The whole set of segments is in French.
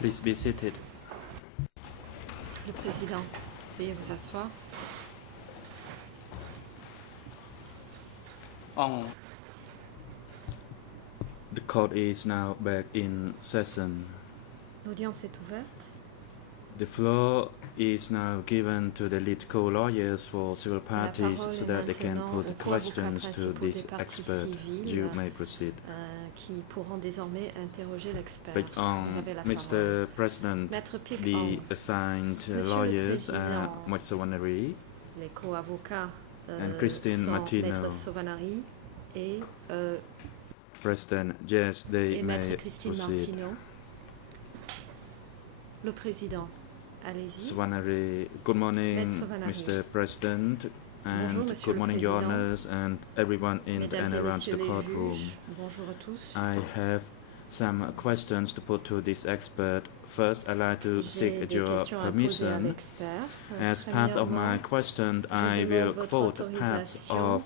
Please be seated. Le président, veuillez vous asseoir. The court is now back in session. L'audience est ouverte. The floor is now given to the lead co-lawyers for civil parties so that they can put questions to this expert. You may proceed. Qui pourront désormais interroger l'expert. Vous avez la Mr. President, the assigned lawyers are Maître Sovanary les co-avocats and Christine sont Martino. Maître Sovanary et President, yes, they may Maître Christine proceed. Martino. Le président, allez-y. Sovanary, good morning, Mr. President, and Bonjour, Monsieur good le morning, Your Président. Honors, and everyone in Mesdames and et around messieurs the les courtroom. juges, bonjour à tous. I have some questions to put to this expert. First, I'd like to J'ai seek des your questions à poser à permission. l'expert. As part of my Premièrement, question, je I demande will votre quote parts autorisation, of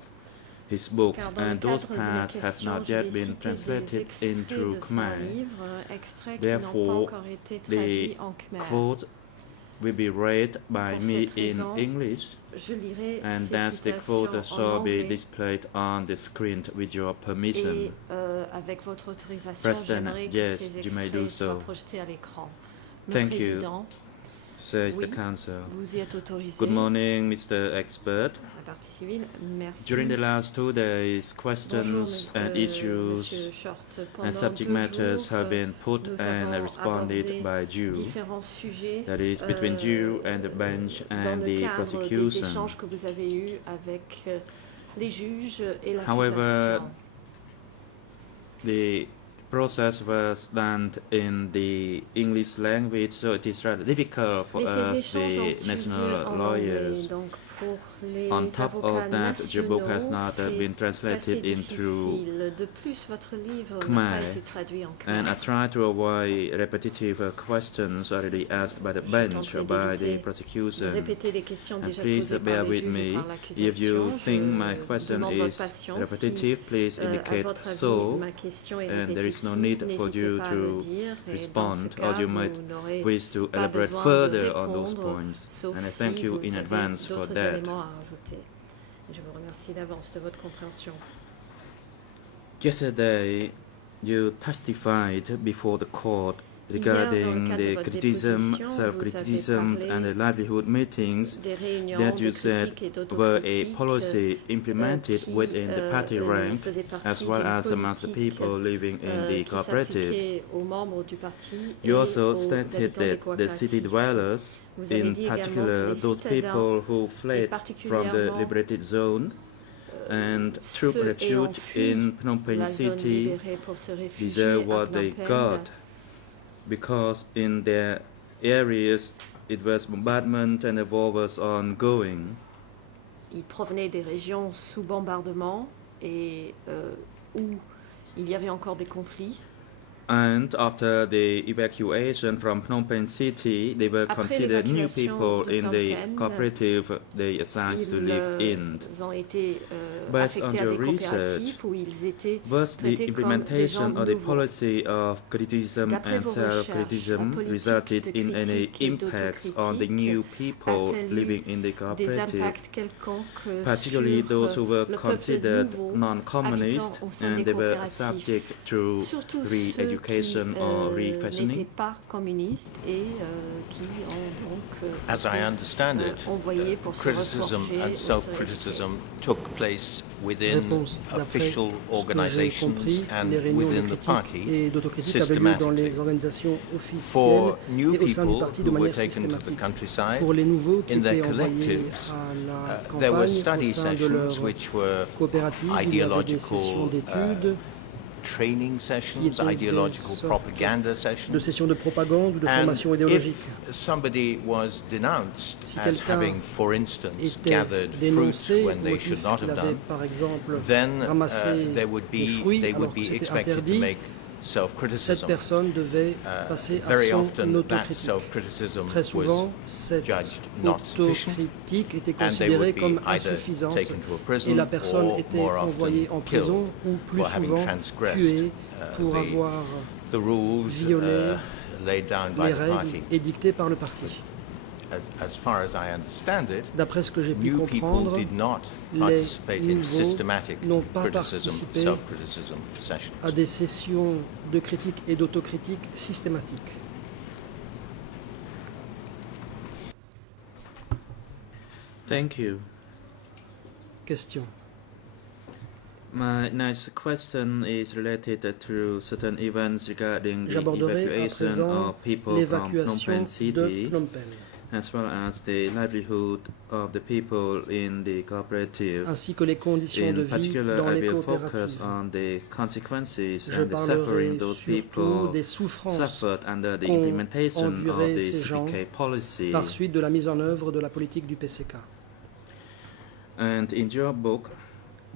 his books, car dans le and those cadre de mes parts have questions, not je yet vais been citer des translated extraits into de son Khmer. livre, extraits qui n'ont pas Therefore, encore été the traduits en khmer. quote will be read by Pour me cette in raison, English, Je lirai and ces thus the quote citations en shall be anglais displayed on the screen with your permission. et avec votre autorisation, President, j'aimerais que yes, ces you may do extraits soient so. projetés à l'écran. Le Thank you. président, Says Oui. the counsel. vous y êtes autorisé. Good morning, Mr. Expert. La partie civile, merci. During the last 2 days, Bonjour, questions and issues Monsieur Short. Pendant and subject 2 matters jours, have been put nous and avons responded abordé by you. différents sujets That is between you and the bench dans and le the cadre des prosecution. échanges que vous avez eus avec les juges et However, l'accusation. the process was done in the English language, so it is rather difficult for Mais ces us, échanges ont the eu lieu national en lawyers. anglais, donc pour les On top avocats of that, your book has nationaux, not c'est been assez translated into difficile. De plus, votre livre n'a Khmer. pas été traduit en khmer. And I try to avoid repetitive questions already asked by the bench or by the de prosecution. répéter les questions And déjà please posées bear par les with juges me. ou par If you l'accusation. think Je my question demande votre is patience. repetitive, please À indicate votre avis, so, ma question est and there is no répétitive, need for n'hésitez you pas à le to dire, et dans ce respond, cas, or you might vous n'aurez wish to pas elaborate besoin further de on those répondre, points. sauf And I si thank you vous in avez advance for d'autres that. éléments à rajouter. Je vous remercie d'avance de votre compréhension. Yesterday, you testified before the court Hier, dans le regarding cadre de the votre criticism, déposition, self-criticism, vous avez and the livelihood meetings des réunions that you de said critique et were a d'autocritique policy implemented qui, within the party rank, faisait partie as well d'une as amongst the politique, people living in the qui cooperatives. s'appliquait aux membres du parti You et also aux stated habitants des that the city coopératives. dwellers, Vous avez in dit également particular que les those citadins, people who fled from the particulièrement, liberated zone and took ceux ayant refuge fui in Phnom Penh la zone city, libérée pour se réfugier deserve à what Phnom they Penh, got, because in their areas it was bombardment and the war was ongoing. Ils provenaient des régions sous bombardement et où il y avait encore des conflits. And after the evacuation from Phnom Penh city, they were Après considered new l'évacuation people de in Phnom the Penh, cooperative they assigned to live in. Ils ont été Based on affectés à your des research, coopératives où ils étaient was the traités comme des gens implementation of the nouveaux. policy of criticism D'après and vos recherches, self-criticism la politique resulted de in any critique et impacts on the d'autocritique new people a-t-elle eu living in the des cooperative, impacts quelconques particularly sur those who were le peuple considered nouveau non-communist habitant au sein and des they were coopératives. subject to Surtout re-education ceux qui or n'étaient refashioning. pas communistes et qui ont donc As I understand it, envoyés pour se criticism reforger and ou se self-criticism took place within Réponse. D'après official ce que j'ai organizations compris, and les réunions de within the critique party et d'autocritique avaient lieu dans les systematically. organisations officielles For new et au sein du people parti de who were manière taken to the systématique. countryside, Pour les nouveaux qui in their étaient envoyés collectives, à la there were campagne study au sein de sessions leur which were coopérative, il y avait des sessions ideological d'études, training qui sessions, étaient des ideological sortes propaganda de sessions. sessions de propagande ou de And formation idéologique. if somebody was denounced Si as quelqu'un having, for instance, était gathered fruits dénoncé when au they motif should not qu'il have avait done, par exemple then ramassé there would des be fruits they alors would que be c'était expected to interdit. make Cette self-criticism. personne devait passer à Very son often, that autocritique. self-criticism Très was souvent, cette judged not sufficient, autocritique était and they considérée would be comme either insuffisante taken to a et prison la personne or était more envoyée often en prison killed ou plus for having souvent transgressed tuée pour the avoir the rules violer laid down by les the règles party. édictées par le parti. As far as I understand it, D'après ce que j'ai pu new people comprendre, did not les participate in nouveaux systematic n'ont pas criticism, participé self-criticism sessions. à des sessions de critique et d'autocritique systématiques. Thank you. Question. My next question is related to certain events regarding the J'aborderai à evacuation présent of people from Phnom l'évacuation Penh de city, Phnom Penh, as well as the livelihood of the people in the cooperative. ainsi que les conditions de In vie particular, dans I les will focus coopératives. on the consequences Je and the suffering parlerai those surtout people des souffrances suffered under the qu'ont implementation of enduré the ces gens CPK policy. par suite de la mise en œuvre de la politique du PCK. And in your book,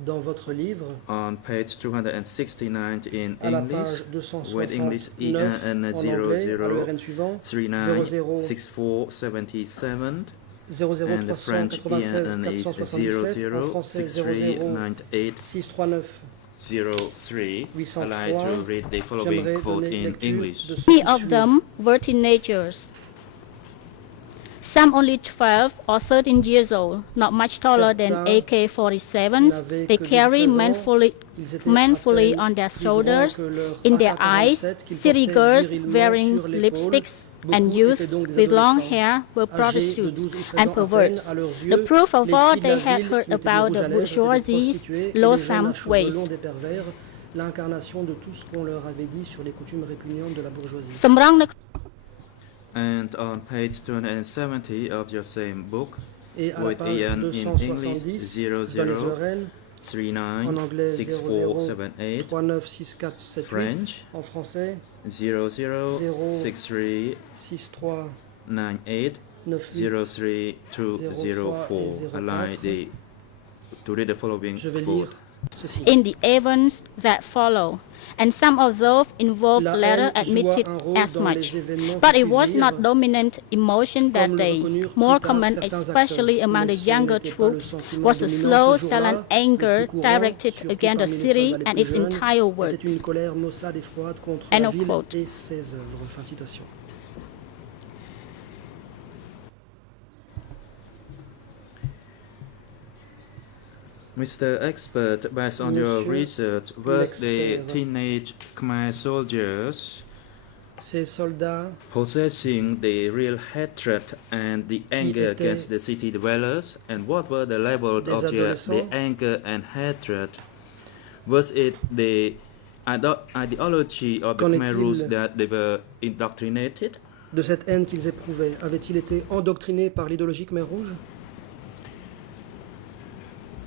Dans votre livre, on page 269 in à la English, page with English 269 en anglais, à 00 l'ERN suivant, 396477, and the French 00 EN is 477, en français 006398 639 03. I'd like to read the following J'aimerais quote donner in lecture English. de ce Many qui of suit. them were teenagers. Some only 12 or 13 years old, not much taller than Certains AK-47s. n'avaient They que carry 13 ans. manfully Ils étaient manfully à peine on their plus grands shoulders, que leur in their AK-47 eyes, qu'ils city portaient girls virilement wearing sur l'épaule. lipsticks, Beaucoup and youth étaient donc des with long adolescents, hair were âgés de prostitutes 12 ou 13 and ans à peine perverts. à leurs The yeux. proof of Les all filles de la they had ville heard qui étaient about des the rouges à lèvres étaient des bourgeoisie's prostituées, et les jeunes loathsome à cheveux ways. longs des pervers, l'incarnation de tout ce qu'on leur avait dit sur les coutumes répugnantes de la bourgeoisie. សម្រងនៅ And on page 270 of your same book, Et à la with page Ian in English 270, dans les 00 ORL, en anglais 396478, 396478, French en français 006398 6398 03204. I'd like to read the following Je vais quote. lire ceci. in the events that follow, and some of those involved La later haine admitted joua un rôle as dans much. les événements But qui it was suivirent. not dominant emotion that Comme le day. reconnurent More plus tard common, certains especially acteurs. among the Mais ce younger n'était pas le troops, sentiment was a dominant slow, ce jour-là. sullen anger Le plus courant, directed surtout against the parmi les city soldats les and plus its jeunes, entire était works. une colère maussade et froide contre End la of ville quote. et ses œuvres. Fin de citation. Mr. Expert, based on your Monsieur research, were the l'expert. teenage Khmer soldiers Ces soldats possessing the real hatred and the anger étaient against the city dwellers? And what were the level des of the adolescents. anger and hatred? Was it the ideology of the Qu'en Khmer Rouge est-il that they were indoctrinated? de cette haine qu'ils éprouvaient avait-il été endoctriné par l'idéologie Khmer Rouge?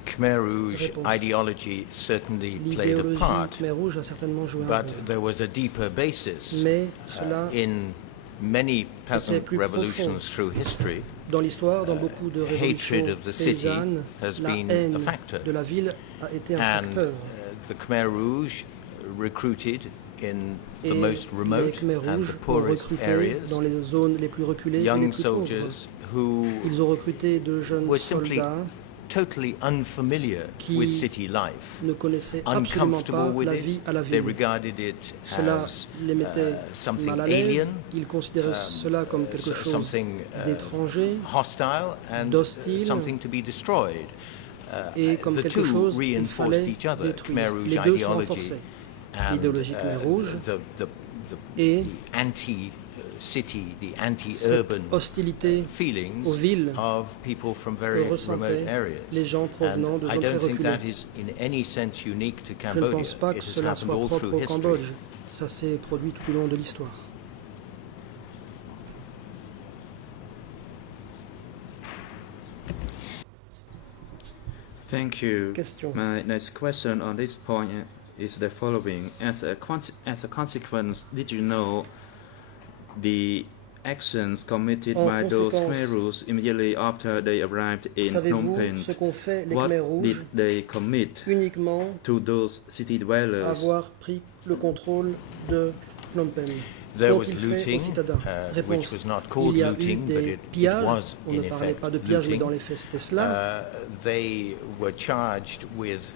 Khmer Rouge Réponse. ideology certainly played a L'idéologie part, Khmer Rouge a certainement joué un but rôle. there was a deeper basis Mais cela, in many peasant plus revolutions profond. through history. dans l'histoire, dans beaucoup de révolutions hatred of the city paysannes, has la been haine a factor. de la ville a été un And facteur. the Khmer Rouge recruited in the Et most les remote Khmer and Rouges the ont poorest recruté areas dans les zones les plus reculées et les young plus pauvres. soldiers who Ils ont recruté de jeunes were simply soldats totally unfamiliar qui with city life, ne connaissaient absolument pas uncomfortable with la it. vie à la They ville. regarded it Cela as les mettait something mal à l'aise. alien, Ils considéraient cela comme quelque chose something d'étranger hostile, and d'hostile, something to be destroyed. et comme The quelque two chose qu'il reinforced fallait each other, détruire. Khmer Rouge Les deux se ideology renforçaient. and L'idéologie Khmer Rouge the et anti-city, the cette anti-urban hostilité feelings aux villes of people from que very remote ressentaient areas. les gens provenant de And I zones très don't think reculées. that is in any sense unique to Je ne Cambodia. pense pas It que has cela happened soit all propre through au history. Cambodge. Ça s'est produit tout au long de l'histoire. Thank you. Question. My next question on this point is the following. As a consequence, did you know the actions committed En by those conséquence, Khmer Rouge immediately after they arrived in Phnom Savez-vous Penh? ce qu'ont fait les What Khmer Rouges did they commit uniquement to those city dwellers? avoir pris le contrôle de Phnom Penh? There Qu'ont-ils was fait looting, aux citadins? which Réponse. was not called Il y a eu looting, but des it pillages. was On in ne parlait effect pas de pillage, mais looting. dans les faits, c'était cela. They were charged with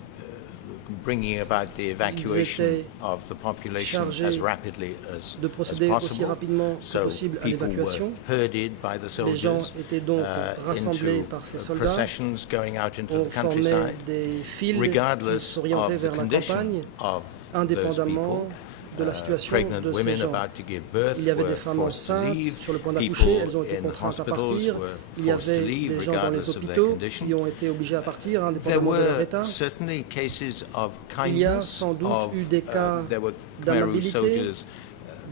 bringing about the evacuation étaient of the population as chargés rapidly as de procéder aussi possible. rapidement que So possible à people l'évacuation. were herded by the Les gens soldiers étaient donc rassemblés into par ces soldats. processions going out into On the formait countryside, des files qui regardless s'orientaient of the vers la condition campagne, of those indépendamment people. de la situation Pregnant de ces women gens. about to give birth Il y avait were des femmes forced to enceintes leave. sur le point d'accoucher, People elles ont été in contraintes à hospitals partir. were Il y forced to avait leave des gens dans les regardless of their hôpitaux condition. qui ont été obligés à partir, There indépendamment de leur were état. certainly cases of Il y a kindness, sans doute of, eu des cas there were Khmer Rouge d'amabilité. soldiers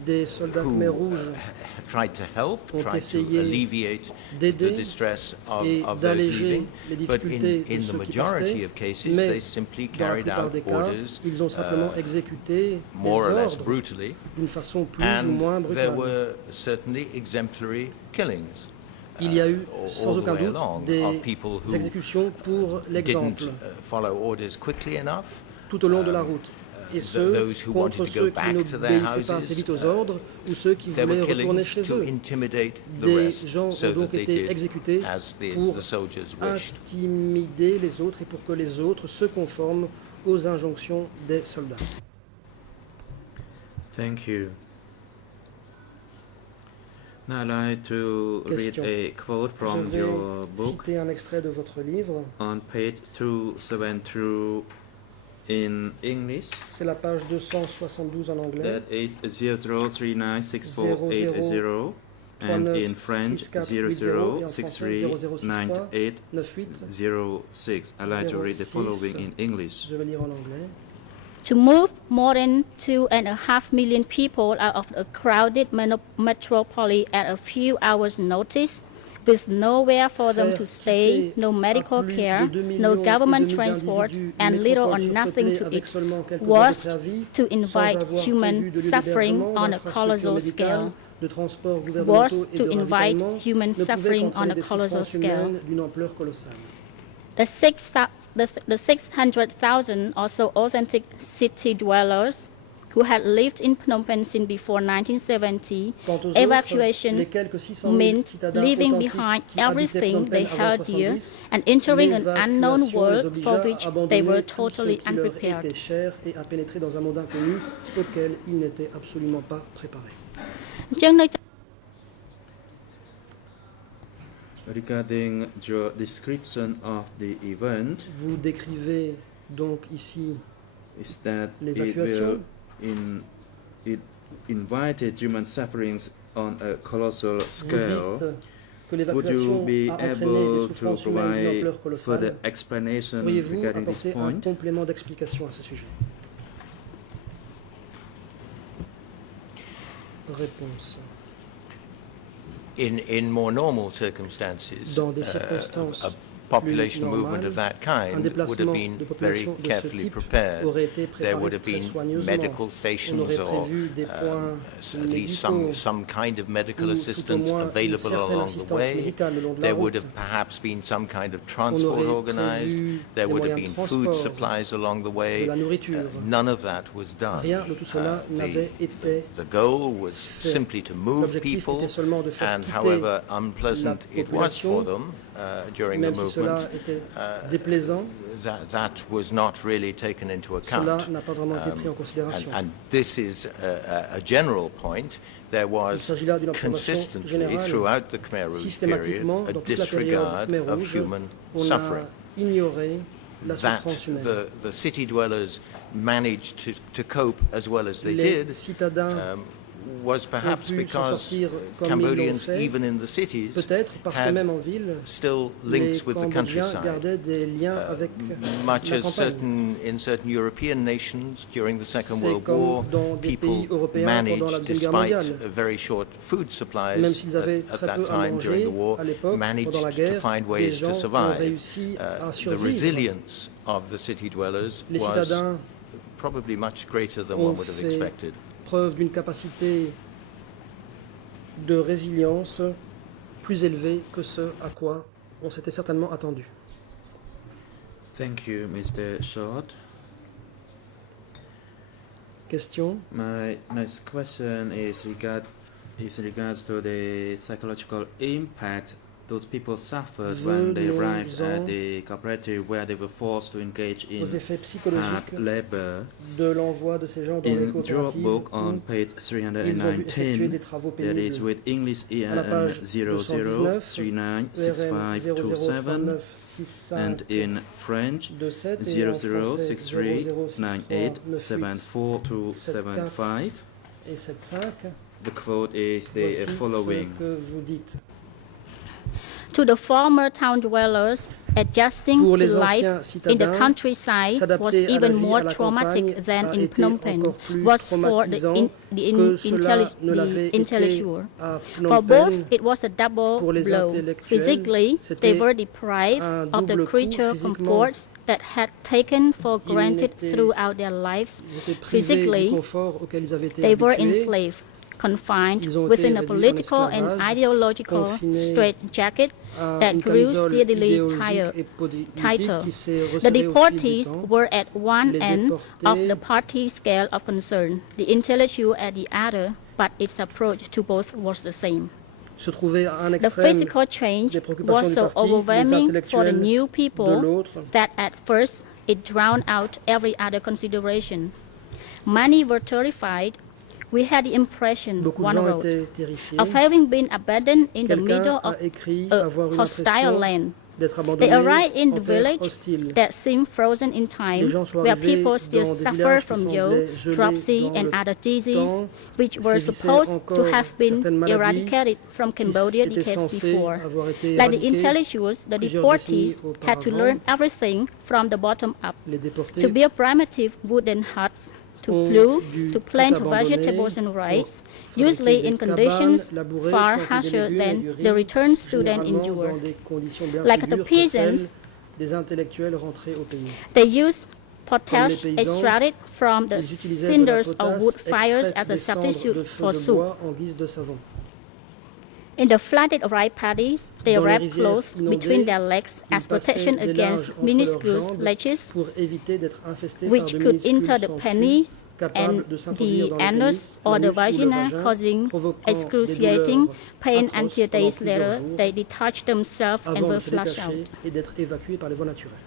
Des soldats who Khmer rouges tried to help, ont tried to essayé alleviate the d'aider distress et of those d'alléger leaving. les But difficultés in de the ceux qui majority partaient, of cases, mais they simply dans la carried plupart out des cas, orders ils ont simplement exécuté des more or less ordres brutally, d'une façon plus ou and moins there brutale. were certainly exemplary killings. Il y a eu all sans the aucun way doute along des of people who exécutions pour didn't l'exemple follow orders quickly enough. tout au long de la route. Et ceux those who wanted contre to ceux go qui back to their n'obéissaient pas assez houses, vite aux ordres ou ceux qui There voulaient were retourner killings chez to eux. intimidate the Des rest, gens so ont donc that they été did exécutés as pour the soldiers wished. intimider les autres et pour que les autres se conforment aux injonctions des soldats. Thank you. Now I'd like to Question. read a quote Je from vais your book citer un extrait de votre livre. on page 272 in English. C'est la page 272 en anglais. That is 00396480 and in French 00639806. I'd like to read the following in English. Je vais lire en anglais. To move more than 2.5 million people out of a crowded metropolis at a few hours' notice, with nowhere for them to stay, no medical care, no government transport, and little or nothing to eat, was to invite human suffering on a colossal scale. Was to invite human suffering on a colossal scale. The 600,000 or so authentic city dwellers who had lived in Phnom Penh since before 1970, evacuation meant leaving behind everything they held dear and entering an unknown world for which they were totally unprepared. Regarding your description of the event, Vous décrivez donc ici is that l'évacuation. It invited human sufferings on a colossal Vous scale. dites que Would you l'évacuation be a entraîné des able to souffrances humaines d'une provide ampleur further colossale. explanation Pourriez-vous regarding this apporter un point? complément d'explication à ce sujet? Réponse. In more normal circumstances, Dans des circonstances a population plus movement of normales, that kind un would have déplacement been de very population de ce carefully type prepared. aurait été There would préparé have très been soigneusement. medical On stations aurait or prévu des points at least médicaux some kind of medical ou tout au assistance moins une available certaine along the assistance way. médicale le long de la There would route. have perhaps been some kind of On transport aurait organized. prévu There des would have moyens been de food transport, supplies along the de way. la nourriture. None of that was done. Rien de tout cela n'avait été The goal was fait. simply to move L'objectif people, était seulement de faire and quitter however unpleasant la it was for population, them during the même si cela movement, était déplaisant, that was not really taken into account. cela n'a pas vraiment été pris en considération. And this is a general point. There Il was s'agit là d'une observation consistently générale. throughout the Khmer Rouge period Systématiquement, a dans toute la période disregard Khmer of Rouge, human on a suffering. ignoré la That souffrance humaine. the city dwellers managed to cope as well as they Les did citadins was perhaps ont pu s'en because sortir comme ils l'ont Cambodians, fait, even in the cities, peut-être parce que had même en ville, still les links with the Cambodgiens countryside. gardaient des liens avec Much la as campagne. in certain European nations during the Second C'est World comme War, dans des people pays européens pendant la managed, Deuxième Guerre despite mondiale. very short food supplies Même s'ils avaient at très that peu à time during manger the war, à l'époque, managed pendant la to guerre, find les ways gens to ont survive. réussi à The survivre. resilience of the city dwellers Les was citadins probably much greater than ont one would have fait expected. preuve d'une capacité de résilience plus élevée que ce à quoi on s'était certainement attendu. Thank you, Mr. Short. Question. My next question is regards to the psychological impact those people suffered when they arrived at the cooperative where they were forced to engage in aux effets psychologiques hard labor. de l'envoi de ces gens dans les In your coopératives book on où page ils ont dû effectuer des 319, travaux that is pénibles. with English À la EN page 00396527 and in French 27 et en français 0063987425. et 75. The quote is the Voici following. ce que vous dites. To the former town dwellers, adjusting Pour to les life anciens in the citadins, countryside was s'adapter à la even vie more à la traumatic campagne than a in été Phnom Penh, encore plus was for traumatisant que cela ne l'avait été intellectual. à For Phnom both, Penh. it was a double Pour les blow. intellectuels, Physically, they c'était were deprived un of the double coup. creature Physiquement, comforts that had taken for ils granted n'étaient- throughout their lives. Ils étaient privés Physically, du confort auquel ils avaient été they were habitués. enslaved, confined Ils ont été within a réduits en political and esclavage, ideological confinés straitjacket à that une grew camisole steadily idéologique et politique tighter. qui s'est The resserrée au fil du deportees temps. were at one Les end of déportés the party scale of concern, the intellectual at the other, but its approach to both was the same. Se trouvaient à un The extrême physical change des préoccupations was du so parti, les overwhelming for the intellectuels new de people l'autre. that at first it drowned out every other consideration. Many were terrified. We had the impression, Beaucoup de one gens wrote, étaient terrifiés. of having been abandoned in the Quelqu'un middle a of écrit a avoir une hostile impression land. d'être They abandonnés arrived in en the terre village hostile. that seemed frozen in time, Les gens sont where arrivés people still dans des suffer villages qui from semblaient yaw, gelés dropsy, dans and le other diseases, temps, which were sévissaient supposed to encore have been certaines maladies eradicated from Cambodia qui étaient decades censées before. avoir été Like the éradiqués intellectuals, the plusieurs deportees décennies had to auparavant. learn everything from the bottom up. Les déportés To build primitive wooden huts, to ont plough, dû to tout plant abandonner vegetables and pour rice, fabriquer usually des in cabanes, conditions labourer, far planter des harsher légumes et than du riz, the returned student généralement endured. dans des conditions bien Like plus the dures que peasants, celles des intellectuels rentrés au pays. They used potash paysans, extracted from the Ils utilisaient de la cinders of potasse wood fires extraite as a des cendres de substitute feux for de soup. bois en guise de savon. In the flooded rice paddies, they Dans les wrapped rizières clothes inondées, between their legs ils as protection passaient des against linges entre minuscule leurs jambes leeches, pour éviter d'être infestés par which de could minuscules enter the sangsues penis and capables de s'introduire the dans le anus pénis, or the l'anus ou le vagina, vagin, causing provoquant des excruciating douleurs pain atroces until pendant days plusieurs later. jours They detached themselves and avant were de se flushed détacher out. et d'être évacués par les voies naturelles.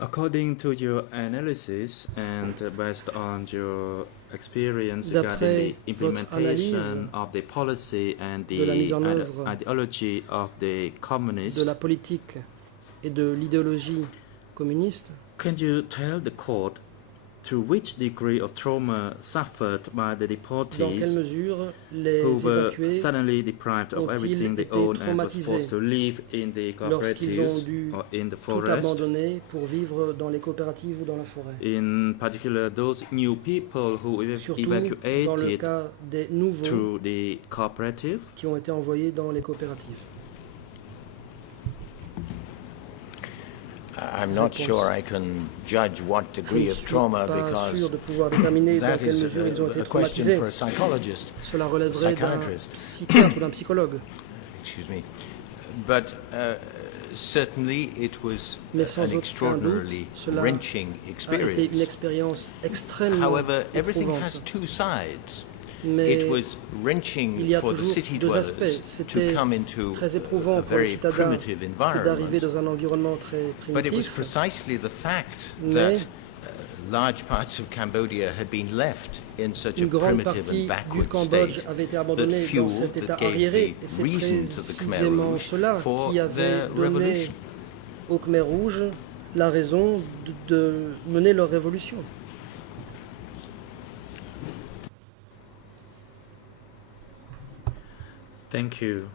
According to your analysis and based on your experience regarding D'après the votre analyse implementation of the policy and de la mise en the œuvre ideology of the communists, de la politique et de l'idéologie communiste, can you tell the court to which degree of trauma suffered by the dans quelle deportees mesure les who were évacués, suddenly deprived of ont-ils everything they été owned and were traumatisés forced to live in the lorsqu'ils ont cooperatives dû or in the tout forest? abandonner pour vivre dans les coopératives ou dans la forêt. In particular, those new people who Surtout dans le evacuated cas des nouveaux through the cooperative. qui ont été envoyés dans les coopératives. I'm not sure I can judge what Je degree ne of suis trauma pas sûr because de pouvoir déterminer dans that quelle is mesure ils ont été a question traumatisés. for a psychologist. Cela relèverait d'un psychiatrist. psychiatre ou d'un psychologue. Excuse me. But certainly it was Mais sans an aucun extraordinarily doute, cela wrenching a été une experience. expérience extrêmement However, everything has éprouvante. two sides. Mais It was il wrenching y a for the toujours city deux aspects. dwellers to C'était come into très a éprouvant pour les very citadins primitive que d'arriver environment. dans un environnement très But it was primitif. precisely the fact Mais that large parts of Cambodia had been left in such a Une grande primitive partie and du backward Cambodge state avait été that abandonnée dans fueled, cet état that gave arriéré. Et the c'est reason to the Khmer précisément Rouge cela for qui avait their donné revolution. aux Khmer Rouges la raison de mener leur révolution. Thank you.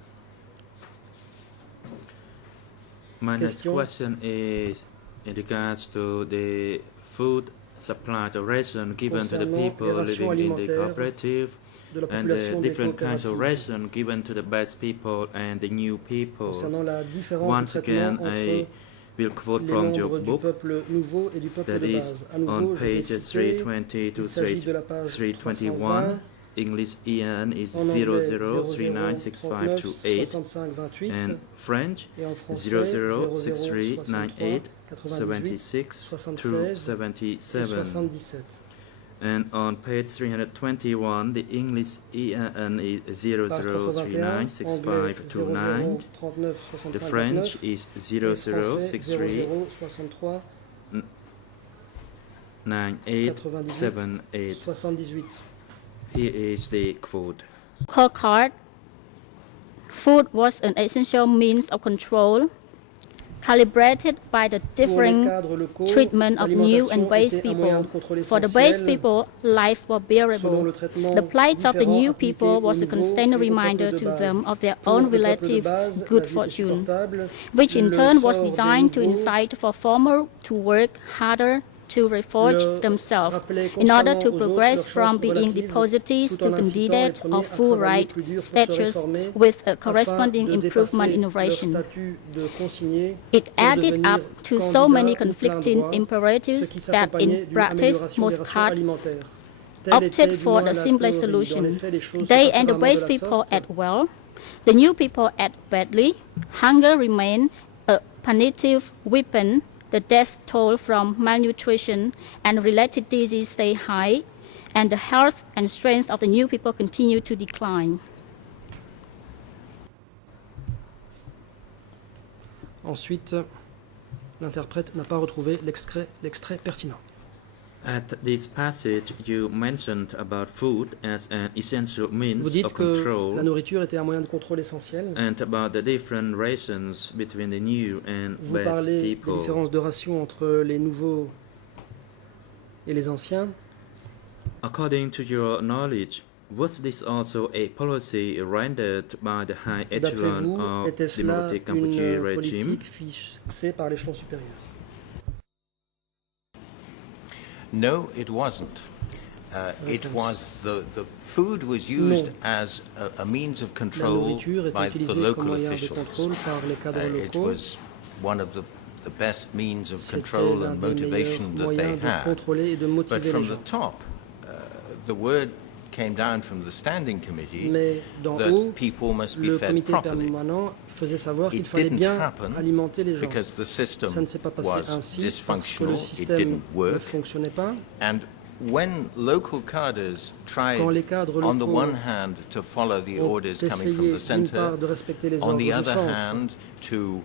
My next Question. question is in regards to the food supply, the ration given to the Concernant people les rations living in the alimentaires cooperative, de la and the population des different kinds of coopératives. ration given to the best people and the new people. Concernant la différence Once de traitement again, I entre will quote les from your membres du book. peuple nouveau et du peuple That de is base. À nouveau, on je vais pages citer, 320 to il s'agit de la page 321. 320, English EN is en anglais 00396528 6528 and French et en français 006398 0063 76 to 76 et 77. 77. And on page 321, the English EAN is Page 321, 00396529. 0039 The French is et français 0063 0063 9878. 78. Here is the quote. Card. Food was an essential means of control, calibrated by the Pour les differing cadres locaux, treatment of new and l'alimentation base était un moyen de people. contrôle For the base essentiel. people, life was Selon bearable. le traitement The plight of the différent new appliqué people aux was a nouveaux constant et aux reminder peuples de to base. them of their Pour own le peuple de relative base, la good vie était fortune, supportable. which in Le turn was sort des designed to nouveaux incite for former to work harder to reforge leur themselves rappelait in order constamment to aux autres progress leurs from chances being relatives, depositees tout to en incitant les candidates premiers of à full travailler right plus dur pour se status réformer with a afin corresponding de improvement dépasser in leur innovation. statut de consigné It pour added devenir up to so candidat many ou plein conflicting droit, ce imperatives qui that s'accompagnait in d'une practice amélioration most des rations cards alimentaires. Telle opted était for du moins the la simplest théorie. Dans les solution. faits, les choses They se and the passaient base vraiment de la people sorte. ate well. The new people ate badly. Hunger remained a punitive weapon. The death toll from malnutrition and related disease stayed high, and the health and strength of the new people continued to decline. Ensuite, l'interprète n'a pas retrouvé l'extrait pertinent. At this passage, you mentioned about food as an essential Vous means dites of que la control nourriture était un moyen de contrôle essentiel. and about the different rations between the new and Vous best parlez des people. différences de ration entre les nouveaux et les anciens. According to your knowledge, was this also a policy rendered by the high D'après echelon vous, of était-ce là Democratic Cambodia une regime? politique fixée par l'échelon supérieur? No, it wasn't. It was the food was used Non. as a means of La control nourriture by était the utilisée comme local moyen de officials. contrôle par les cadres It locaux. was one of the best means of C'était control l'un and des meilleurs motivation that they moyens de had. contrôler et de But motiver les from gens. the top, the word came down from the standing committee Mais d'en that haut, people must be le fed comité properly. permanent faisait savoir qu'il It fallait didn't bien happen alimenter les gens. because the system Ça ne s'est pas passé was ainsi parce que le dysfunctional, it système didn't ne work. fonctionnait pas. And when local cadres tried, Quand les cadres on the locaux one hand, to follow the ont orders coming from essayé the d'une center, part de respecter les on ordres the du other centre hand, to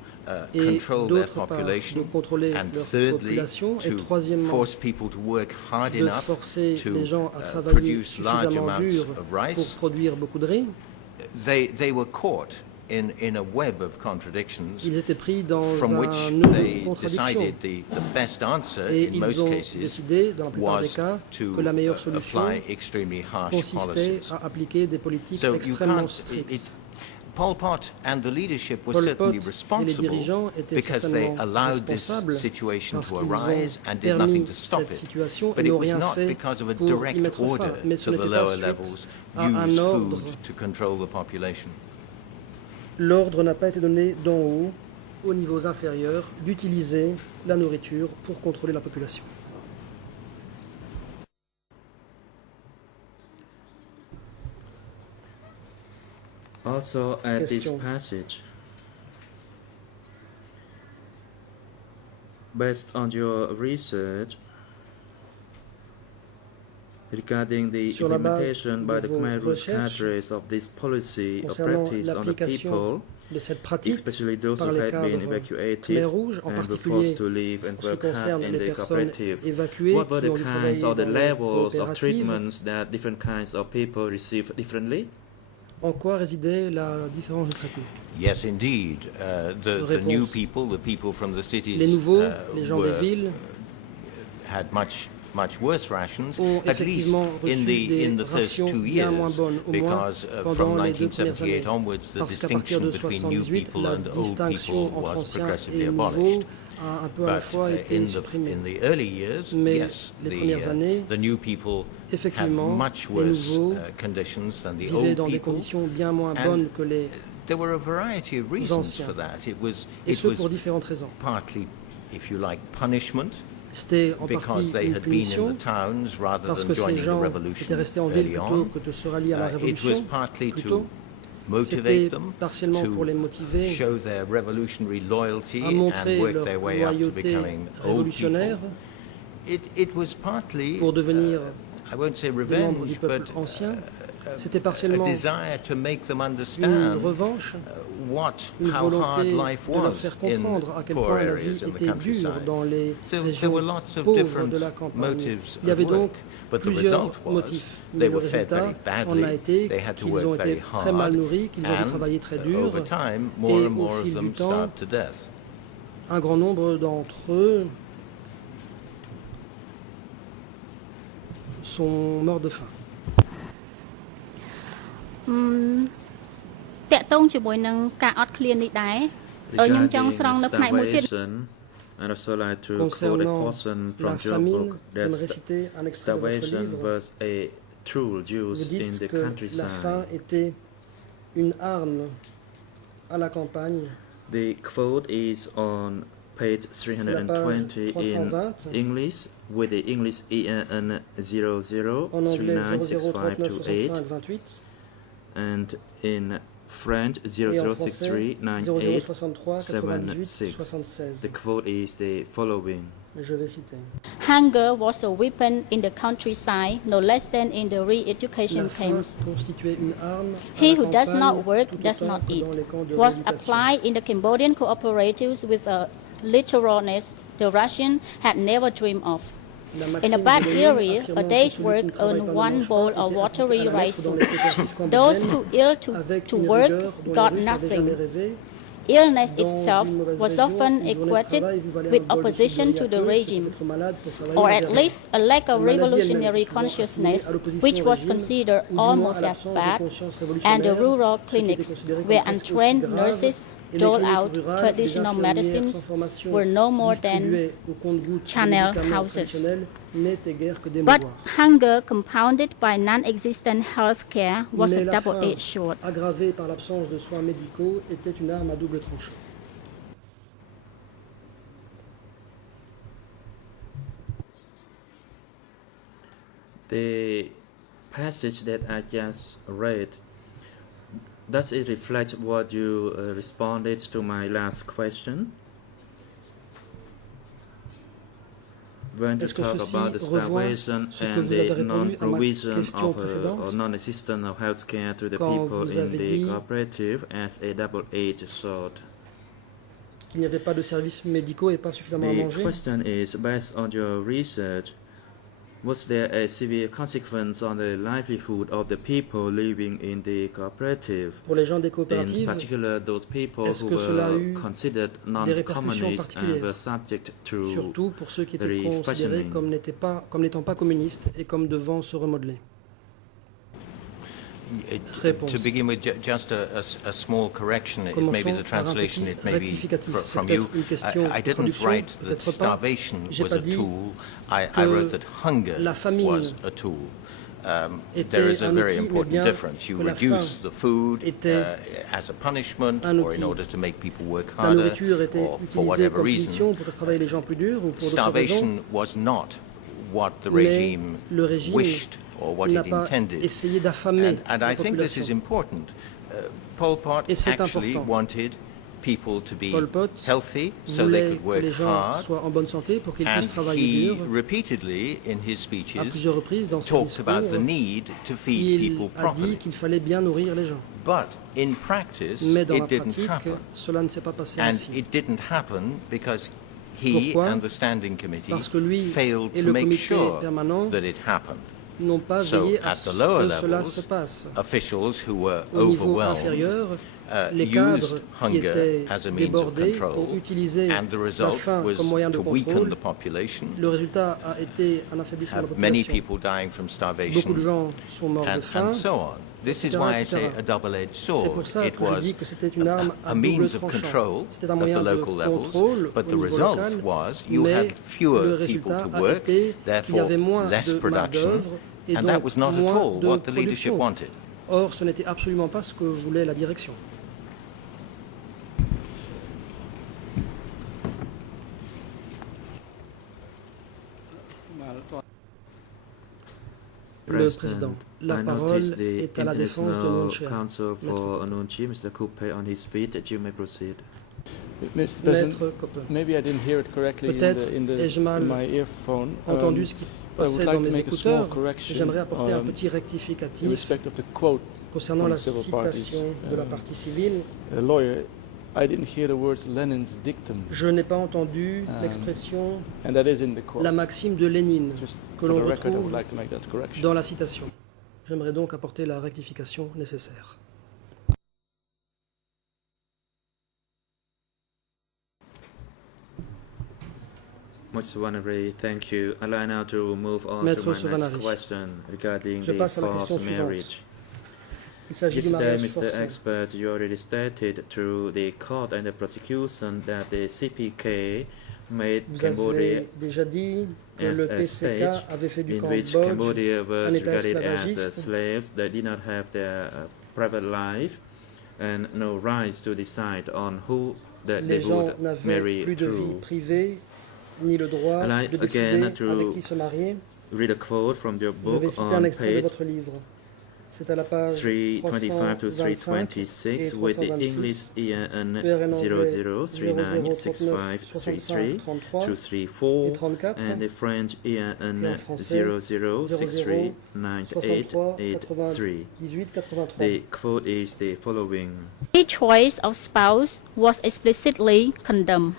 et control their d'autre part de population, contrôler and leur thirdly, population et to troisièmement force people to work hard de enough forcer to les gens à travailler produce large suffisamment amounts dur of pour rice, produire beaucoup de riz. they were caught in a web of contradictions Ils étaient pris dans from which un nœud de they contradiction. decided the best answer Et in ils most ont cases décidé, dans la plupart des was cas, to que la meilleure solution apply extremely harsh consistait policies. à appliquer des politiques So you extrêmement can't. strictes. Pol Pot and the leadership were Pol certainly Pot et les responsible dirigeants étaient because they certainement allowed this responsables situation parce to qu'ils arise ont and did nothing permis to stop cette it. situation et But it n'ont was rien not fait because of a pour y direct mettre fin. order Mais ce to the n'était pas lower suite levels, à un use ordre. food to control the population. L'ordre n'a pas été donné d'en haut aux niveaux inférieurs d'utiliser la nourriture pour contrôler la population. Also, at this Question. passage, based on your research regarding the Sur la base implementation by de the vos Khmer Rouge recherches cadres of this policy of concernant practice on the l'application people, de cette pratique especially those par who les had been cadres evacuated Khmer Rouge, en and were particulier forced to live and en ce qui work hard concerne in les the personnes cooperative. évacuées What were qui the ont dû kinds travailler or the dans les levels of coopératives. treatments that different kinds of people receive differently? En quoi résidait la différence de traitement? Yes, indeed. The new Réponse. people, the people from the cities, Les nouveaux, les gens des were, villes, had much worse rations, ont at least effectivement reçu in the des first rations 2 bien moins years, bonnes, au moins because pendant from les 2 premières 1978 années. onwards, the Parce qu'à partir distinction de between new 78, people la and old distinction people entre was anciens progressively et abolished. nouveaux a un peu à la But fois été supprimée. in the early years, Mais yes, les premières années, the new people had effectivement, much les worse nouveaux conditions than the vivaient old dans des people. conditions bien moins And bonnes que les There were a variety of reasons anciens. for that. It was pour différentes raisons. partly, if you like, punishment, C'était en because partie they une had been in punition the towns rather parce than que ces joining the gens revolution étaient restés en ville early plutôt on. que de se rallier à la It was révolution. partly Plutôt, to motivate c'était them, partiellement pour les to motiver show their revolutionary loyalty à and montrer work leur their way up to loyauté becoming old révolutionnaire people. It was partly pour devenir I won't say des membres du revenge, peuple but ancien. C'était a partiellement desire to make them une understand revanche, how hard volonté life de leur was faire in comprendre à quel poor point la areas vie in the était dure countryside. dans les There régions were lots of pauvres different de la campagne. motives Il y avait of donc work, but the plusieurs result was motifs. Mais they le were fed very résultat en badly, a été they had to qu'ils work ont very été très mal hard, nourris, qu'ils ont dû and travailler très dur, over time, et more au and more fil of them du temps, starved to death. un grand nombre d'entre eux sont morts de faim. តកតងជាមួយនឹងការអត់ឃ្លាននេះដែរខ្ញុំចង់ស្រង់នៅផ្នែកមួយទៀត And also like to quote a Concernant portion la from your famine, book j'aimerais that citer un extrait de votre starvation livre. was a tool Vous used in dites the que la faim countryside. était une arme à la campagne. The quote is on page C'est la page 320 in 320. English with the English EN En anglais 00396528 00396528 and in French et en français 006398 0063 98 76. The quote is the following. Je vais citer. Hunger was a weapon in the countryside no less than in the re-education La faim camps. constituait une arme à He la who does campagne, not work tout does autant not que eat dans les camps de was rééducation. applied in the Cambodian cooperatives with a literalness the Russian had never dreamed of. La In a maxime bad de Lénine area, a affirmant que day's celui qui work ne travaille earned pas ne one mange bowl pas of était watery appliqué à la rice lettre dans soup. les coopératives Those cambodgiennes too ill avec to une work rigueur dont got les Russes n'avaient jamais nothing. rêvé. Illness Dans itself une mauvaise was région, often une journée de equated travail vous valait with un bol de opposition soupe to de the riz à regime, peu, c'est être malade pour travailler or en at hiver. least a lack of La maladie revolutionary elle-même fut souvent consciousness, assimilée à l'opposition which au was régime, considered ou du moins almost à as l'absence de bad, conscience and the révolutionnaire, rural ce qui était clinics considéré comme where presque aussi untrained grave, nurses et les dole cliniques out rurales, traditional des infirmières medicines sans formation were no more than distribuaient au compte-gouttes des channel médicaments houses. traditionnels n'étaient guère que des But mouroirs. hunger compounded by non-existent health care was Mais a la double-edged faim, sword. aggravée par l'absence de soins médicaux, était une arme à double tranchant. The passage that I just read, does it reflect what you responded to my last question? When you Est-ce que talk ceci about the rejoint starvation ce que and vous avez the répondu à ma non-provision question of or précédente non-assistance of healthcare to the quand people vous in avez the dit cooperative as a double-edged sword? Qu'il n'y avait pas de services médicaux et pas suffisamment à The manger. question is, based on your research, was there a severe consequence on the livelihood of the people living in the cooperative? Pour les gens des In coopératives, particular, those people est-ce who que cela a were eu considered répercussions non-communist and particulières? were subject to surtout pour ceux qui étaient the considérés refashioning. comme n'étant pas communistes et comme devant se remodeler. Réponse. To begin with, just a small correction. It may be the Commençons par un translation, petit it may be rectificatif. C'est from peut-être you. une question I de didn't traduction, write that peut-être pas. starvation J'ai was pas a dit tool. I que wrote that hunger la famine was a tool. était There is a un very outil, mais important bien difference. You que la reduce faim the food était as a punishment un or in outil. order to make people work La harder nourriture était or for utilisée whatever comme reason. punition pour faire travailler les gens plus durs ou pour d'autres raisons. Starvation was not what the Mais regime le régime wished or what n'a it pas intended. essayé d'affamer And la I think this is population. important. Pol Pot Et c'est actually important. wanted people to be Pol Pot healthy so they voulait could que work les gens hard. soient en bonne santé pour qu'ils And puissent travailler he dur. repeatedly, in his À speeches, plusieurs reprises dans ses talked about the discours, need to feed il people a dit properly. qu'il fallait bien nourrir les gens. But in practice, Mais dans la it didn't pratique, happen. cela ne s'est pas passé And ainsi. it didn't happen because he Pourquoi? and the standing committee Parce que lui failed et to le make comité sure permanent that it happened. n'ont pas So, veillé à at ce the lower que cela levels, se passe. Officials who were Au niveau overwhelmed inférieur, les cadres used qui hunger étaient as a means of débordés control, ont utilisé and the la result faim was comme moyen de to weaken contrôle. the population, Le résultat a été un affaiblissement de la have many population. people dying from Beaucoup de starvation, gens sont morts de faim. and so on. This is etc., why I etc. say a double-edged C'est sword. pour ça It que je was dis que c'était une arme à a double means of tranchant. control C'était un at moyen the de local levels, contrôle but au the niveau result local, was you mais had le fewer people résultat to a work, été qu'il y therefore avait moins less de production, main-d'œuvre et and that donc was not at moins all de what the leadership production. wanted. Or, ce n'était absolument pas ce que voulait la direction. Le président. La I parole noticed the est à la défense de International Nonchia. Council for Anunchi, Mr. Coupe, on his feet. You may proceed. Mr. President, Maître Coppe. maybe I didn't hear it correctly Peut-être in ai-je mal my earphone. entendu ce qui passait dans mes écouteurs, j'aimerais apporter un petit in rectificatif respect of the quote concernant from la the civil parties. citation de la partie civile. A lawyer, I didn't hear the words Lenin's dictum, Je n'ai pas entendu l'expression, and that is in the quote. la maxime de Lénine, Just que for l'on the record, I would retrouve like to make that correction. dans la citation. J'aimerais donc apporter la rectification nécessaire. Mr. Sovanary, thank you. I'd like now to move on Maître to my next Sovanary. question regarding Je the passe à la forced question suivante. marriage. Il s'agit du Yesterday, mariage Mr. forcé. Expert, you already stated to the court and the prosecution that the CPK made Vous Cambodia avez déjà dit que as le a PCK state avait fait du in which Cambodge Cambodia un was État regarded as esclavagiste. slaves that did not have their private life and no rights to decide on who that they Les gens would n'avaient marry plus de vie through. privée, ni le droit I'd like de décider again to avec qui se marier. Read a quote from your Je vais book citer un on extrait de page votre livre. C'est à la page 325 to 325 326 et with the 326. English IN PRN anglais 00396533 33 to et 34 34 and the French IN en français 00639883. 18 83. The quote is the following. Any choice of spouse was explicitly condemned.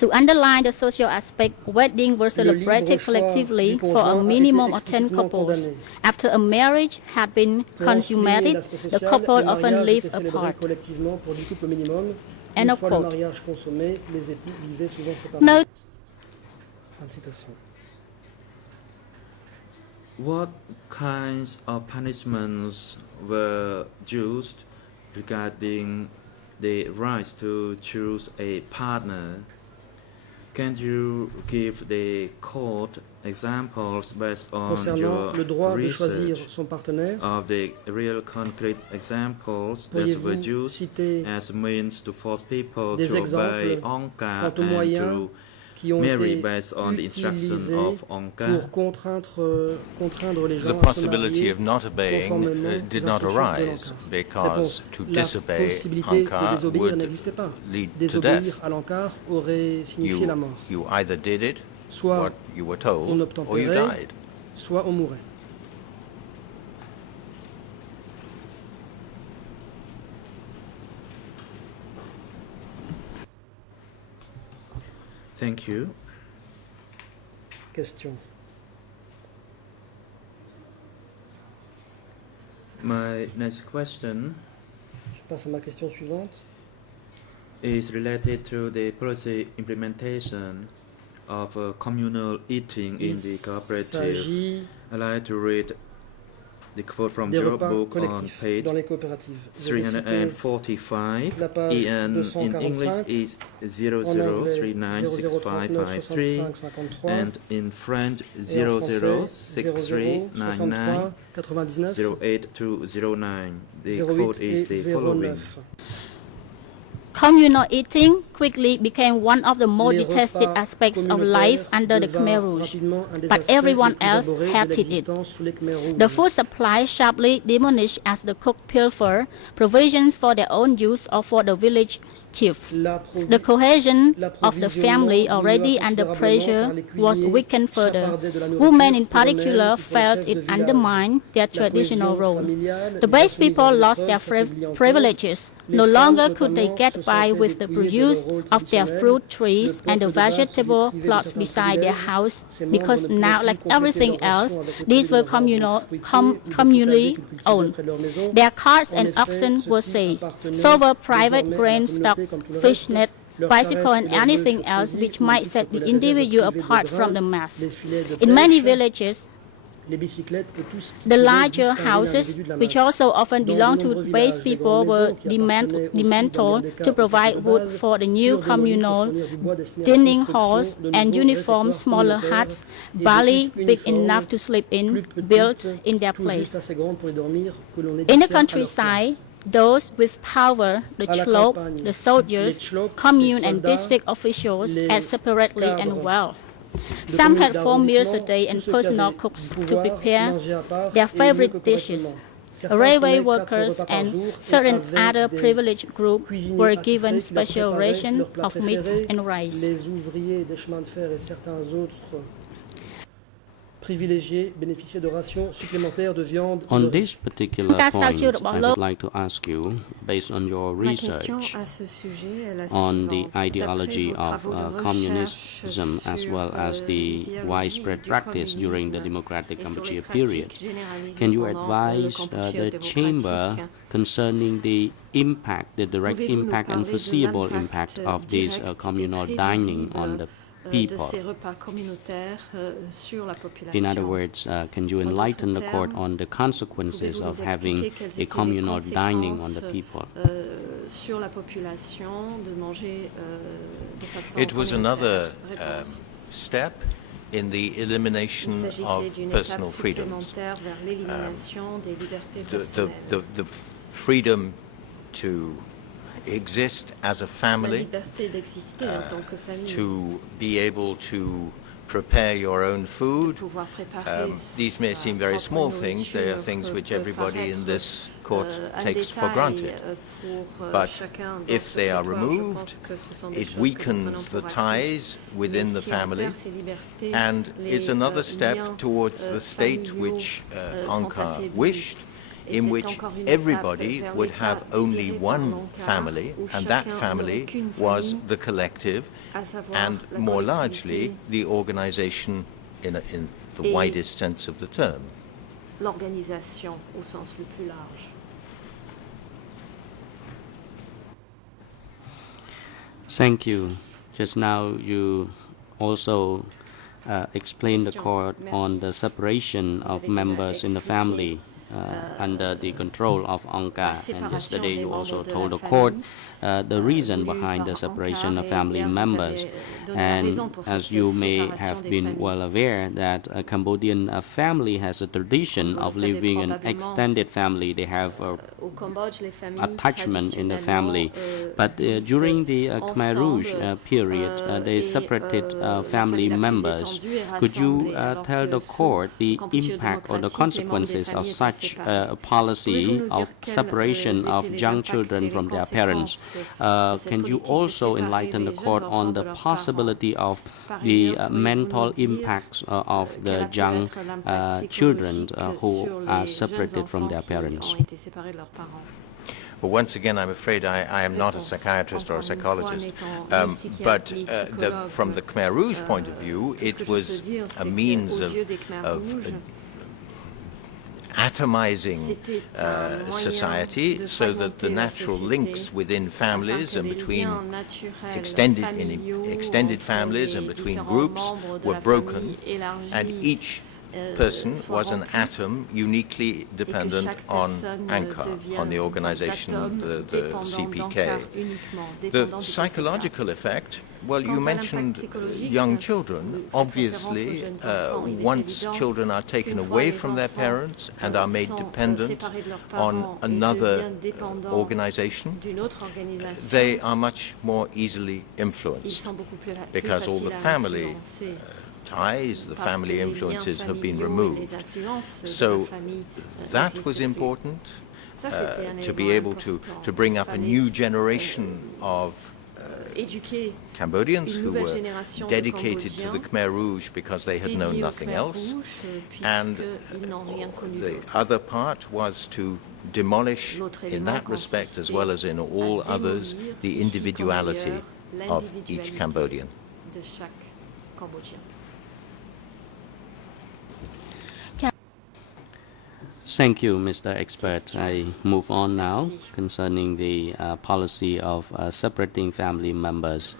To underline the social aspect, weddings were celebrated choix collectively du for a conjoint a minimum été of 10 explicitement couples. condamné. After a marriage had been Pour en souligner consummated, l'aspect the social, couple le often mariage lived était célébré apart. collectivement pour 10 couples minimum. End Une of fois le quote. mariage consommé, les époux vivaient souvent séparés. No Fin de citation. What kinds of punishments were used regarding the right to choose a partner? Can you give the court examples based on Concernant your le droit de choisir research son partenaire, of the real concrete examples that were pourriez-vous used citer as means to force people des to obey exemples Angkar quant aux and moyens to qui ont marry été based on the instruction utilisés of Angkar? pour contraindre les The gens à se possibility marier of not obeying conformément did aux not instructions de arise l'Ankar. because Réponse. to La disobey possibilité de Angkar désobéir would n'existait pas. lead to Désobéir death. à l'Ankar aurait signifié la mort. You either did it, Soit what you were on told, or you obtempérait, died. soit on mourait. Thank you. Question. My next question Je passe à ma question suivante. is related to the policy implementation of communal eating in the Il cooperative. s'agit I'd like to read the quote from des your repas book on collectifs page dans les coopératives. Je vais citer 345. la page In English 245, is en anglais 00396553 00396553 and in French et en français 006399 99 08209. The 08 quote is et the following. 09. Communal eating quickly became one of the more Les detested repas aspects of communautaires life under the devinrent Khmer Rouge. rapidement un des But aspects everyone les plus else abhorrés de hated it. l'existence sous les Khmer Rouges. The food supply sharply diminished as the cook pilfered provisions for their own use or for the village chiefs. The cohesion of the family, already under pressure, was weakened further. Women in particular felt it undermined their traditional role. The base people lost their privileges. No longer could they get by with the produce of their fruit trees and the vegetable plots beside their house, because now, like everything else, these were communally owned. Their carts and oxen were seized. So were private grain stocks, fish net, bicycle and anything else which might set the individual apart from the mass. In many villages, the larger houses, which also often belonged to base people, were dismantled to provide wood for the new communal dining halls and uniform smaller huts, barely big enough to sleep in, built in their place. In the countryside, those with power, the Chlop, the soldiers, commune and district officials, ate separately and well. Some had 4 meals a day and personal cooks to prepare their favorite dishes. Railway workers and certain other privileged groups were given special ration of meat and rice. privilégiés bénéficiaient de rations supplémentaires de viande. On this particular That's point, actually I would like to ask you, based on your Ma question research à ce sujet est la on the suivante. ideology D'après vos of travaux de communism recherche as well sur, as the l'idéologie widespread du practice during the communisme democratic et sur les Kampuchea pratiques period, généralisées can you pendant le advise Kampuchea the chamber démocratique? concerning the impact, the direct Pouvez-vous nous impact and parler de foreseeable l'impact impact of this direct et communal dining on the de people? ces repas communautaires sur la population? In other words, can you En enlighten the d'autres court termes, on the consequences pouvez-vous of nous having expliquer quelles a étaient communal les dining on the conséquences, people? Sur la population de manger de façon It was another communautaire? Réponse. step in the Il elimination s'agissait of d'une personal étape freedoms. supplémentaire vers l'élimination des libertés The, personnelles. the freedom to exist as a La family, liberté d'exister en tant que famille, to be able to prepare your own de food. pouvoir préparer These may sa seem very propre small things. They are nourriture things which peut everybody in paraître, this court un takes for détail, granted. pour, But chacun dans if ce they are territoire. Je removed, pense que ce sont des it choses que nous prenons weakens the pour acquis. ties within Mais the si on family, perd ces libertés, and les, it's another liens, step towards the state familiaux, which sont Angkar affaiblis. wished, Et in c'est which encore une everybody étape vers would l'état have only désiré par one l'Angkar, family, où and that chacun n'aurait family qu'une was famille, the collective, à savoir and la more collectivité largely the organization in the Et widest sense of the term. l'organisation au sens le plus large. Thank you. Just now you also explained the Question. court Merci. on the separation Vous of avez déjà members in the expliqué, family under the control of la Angkar. And séparation yesterday des you membres also de told la the court famille, the reason voulue behind par the separation Angkar, of et family hier vous members. avez donné la raison And pour as cette you may séparation have des been familles. well aware that a Cambodian family has a tradition Comme vous of le savez living an probablement, extended family. They have a Au Cambodge, les familles attachment in the traditionnellement, family. But vivent during the Khmer Rouge ensemble, period, they et, separated la family famille la plus members. étendue est Could you rassemblée, alors tell que the court the Kampuchea impact or the démocratique, les membres des consequences of familles étaient such séparés. a policy Pouvez-vous nous dire of quels separation étaient of les young impacts et children les from their parents? conséquences de cette Can you politique de also séparer enlighten the les court jeunes on enfants the de leurs possibility of Par the ailleurs, pouvez-vous mental nous dire, impacts of quel the a pu young être l'impact children psychologique who sur les are jeunes separated from enfants their qui parents? ont été séparés de leurs parents? Well, once again, I'm afraid I am not a Réponse. psychiatrist or a Encore une psychologist, fois, n'étant ni psychiatre but ni from the psychologue, Khmer Rouge point of view, tout ce que it je was peux dire, a c'est means qu'aux of, yeux des Khmer of Rouges, atomizing c'était un moyen society de so that the fragmenter la natural société, links within families afin and que les between liens naturels extended familiaux families entre and les between différents groups membres de were la broken, famille élargie, and each person soit was an remplie, atom uniquely et que dependent chaque on personne Angkar, devienne on the une sorte organization, d'atome the dépendant CPK. d'Angkar uniquement, The dépendant du psychological effect, well, Quant you à mentioned l'impact psychologique, young vous children. faites Obviously, référence aux jeunes enfants. Il est once évident children are taken qu'une fois away les from their enfants, parents and are made sont, dependent séparés de leurs on parents et another deviennent dépendants organization, d'une autre organisation, they are much more easily ils influenced sont beaucoup plus because all the faciles à family influencer, ties, the parce family que les liens influences have been familiaux et removed. les influences de So la famille, that n'existent was plus. important Ça, c'était un to be élément able to important. bring up a Il new fallait, generation of éduquer Cambodians une who nouvelle were génération de dedicated to the Cambodgiens Khmer Rouge because they had known dédiés au nothing Khmer else. Rouge, And puisqu'ils n'ont rien connu the d'autre. other part was to demolish, L'autre in élément that respect as consistait well as in all à others, démolir, the ici comme individuality ailleurs, of each l'individualité Cambodian. de chaque Cambodgien. Thank you, Mr. Expert. I move on now Merci. concerning the policy of separating family members.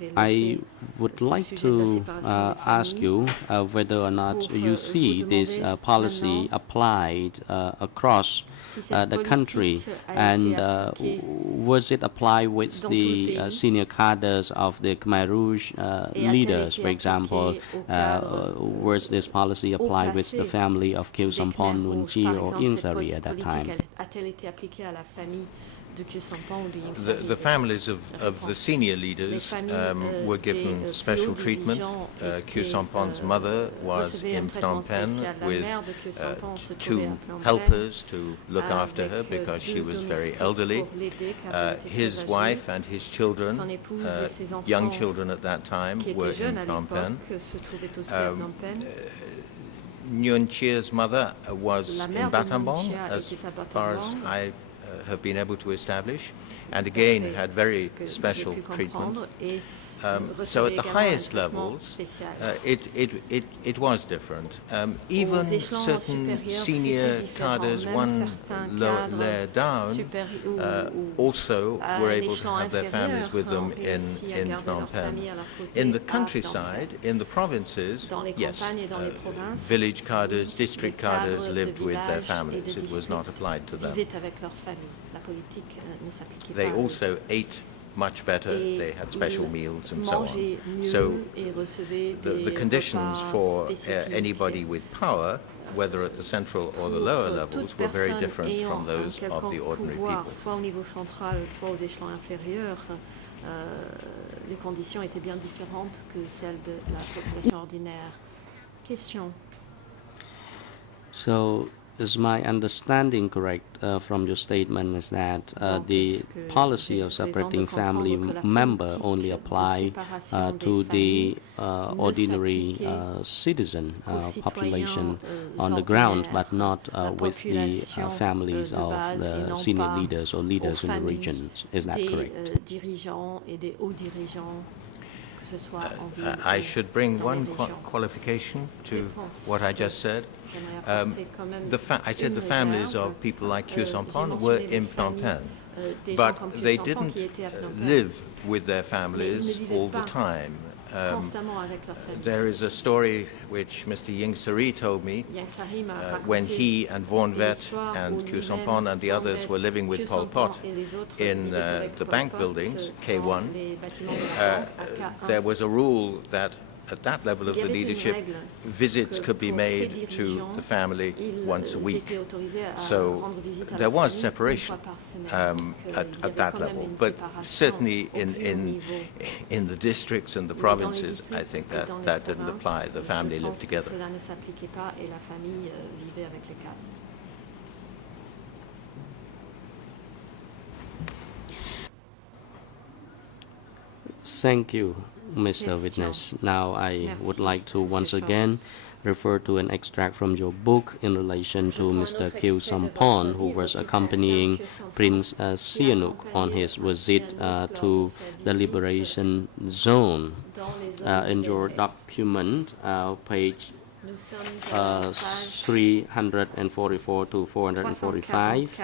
Je vais I laisser would ce like sujet de la to séparation des ask familles you whether or not pour, you vous see this demander policy maintenant applied across si cette the country, politique a été and appliquée was it applied with dans tout le the pays senior cadres of the Khmer Rouge et a-t-elle leaders, été for example? appliquée au cadre Was this policy applied with the placé family of Khieu des Samphan Khmer Rouges? Nunchi Par or exemple, cette Ieng Sary at that politique time? a-t-elle été appliquée à la famille The families of the senior leaders were given special treatment. Khieu Samphan's mother was in Phnom Penh with two helpers to look after her because she was very elderly. His wife and his children, young children at that time, were in Phnom Penh. Nguyen Chia's mother was in Battambang, as far as I have been able to establish, and again had very special treatment. So at the highest levels, it was different. Even certain senior cadres, one layer down, also were able to have their families with them in Phnom Penh. In the countryside, in the provinces, yes, village cadres, district cadres lived with their families. It was not applied to them. They also ate much better, they had special meals and so on. So the conditions for anybody with power, whether at the central or the lower levels, were very different from those of the ordinary people. Soit au niveau central, soit aux échelons inférieurs, les conditions étaient bien différentes que celles de la population ordinaire. Question. So, is my understanding correct from your statement is that the policy of separating family member only apply to the ordinary citizen population on the ground, but not with the families of the senior leaders or leaders in the regions. Is that correct? I should bring one qualification to what I just said. I said the families of people like Khieu Samphan were in Phnom Penh, but they didn't live with their families all the time. There is a story which Mr. Ieng Sary told me when he and Vorn Vet and Khieu Samphan and the others were living with Pol Pot in the bank buildings, K1. There was a rule that at that level of the leadership, visits could be made to the family once a week. So there was separation at that level. But certainly in the districts and the provinces, I think that didn't apply. The family lived together. Thank you, Mr. Witness. Now I would like to once again refer to an extract from your book in relation to Mr. Khieu Samphan, who was accompanying Prince Sihanouk on his visit to the Liberation Zone. In your document, page 344 to 445,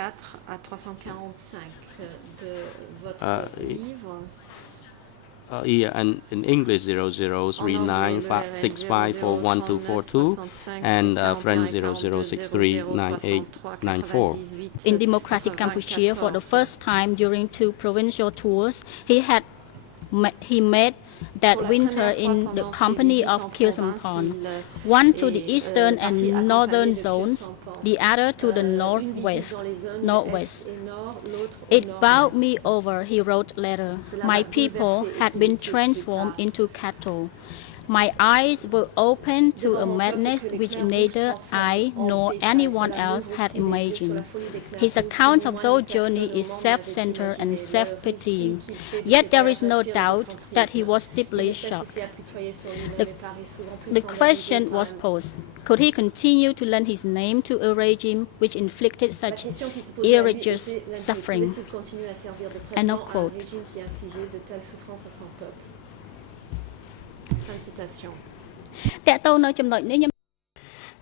and in English 003965412242 and French 00639894. In democratic Kampuchea, for the first time during 2 provincial tours, he made that winter in the company of Khieu Samphan, one to the eastern and northern zones, the other to the northwest. It bowed me over, he wrote later. My people had been transformed into cattle. My eyes were opened to a madness which neither I nor anyone else had imagined. His account of those journeys is self-centered and self-pitying. Yet there is no doubt that he was deeply shocked. The question was posed, could he continue to lend his name to a regime which inflicted such egregious suffering? End of quote.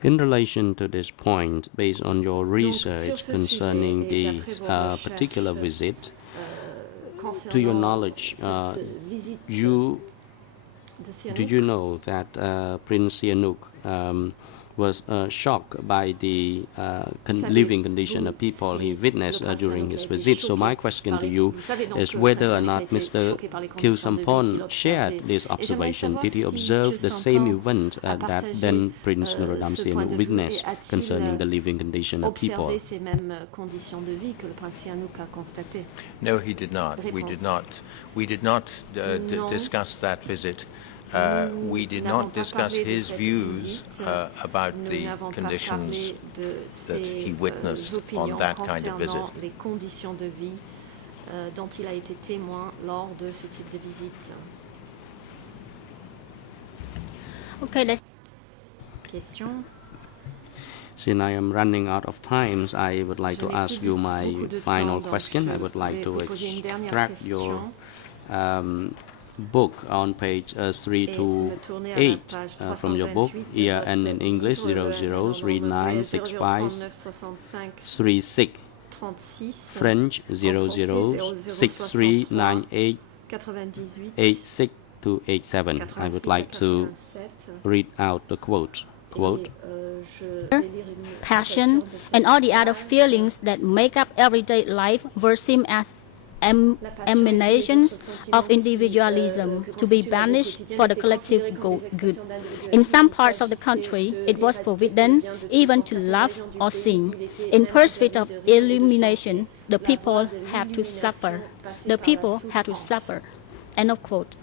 In relation to this point, based on your research concerning the particular visit, to your knowledge, do you know that Prince Sihanouk was shocked by the living condition of people he witnessed during his visit. So my question to you is whether or not Mr. Khieu Samphan shared this observation. Did he observe the same event that then Prince Norodom Sihanouk witnessed concerning the living condition of people? No, he did not. We did not discuss that visit. We did not discuss his views about the conditions that he witnessed on that kind of visit. Les conditions de vie dont il a été témoin lors de ce type de visite. Okay, let's Question. Since I am running out of time, I would like to ask you my final question. I would like to extract your book on page 3 to 8 from your book, year end in English 00396536, French 00639886 to 87. I would like to read out the quote. Quote, passion, and all the other feelings that make up everyday life were seen as emanations of individualism to be banished for the collective good. In some parts of the country, it was forbidden even to laugh or sing. In pursuit of illumination, the people had to suffer. The people had to suffer. End of quote.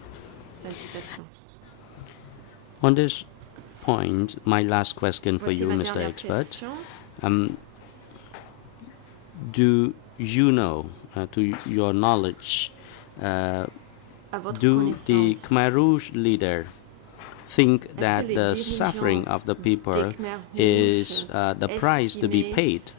On this point, my last question for you, Mr. Expert. Do you know, to your knowledge, do the Khmer Rouge leader think that the suffering of the people is the price to be paid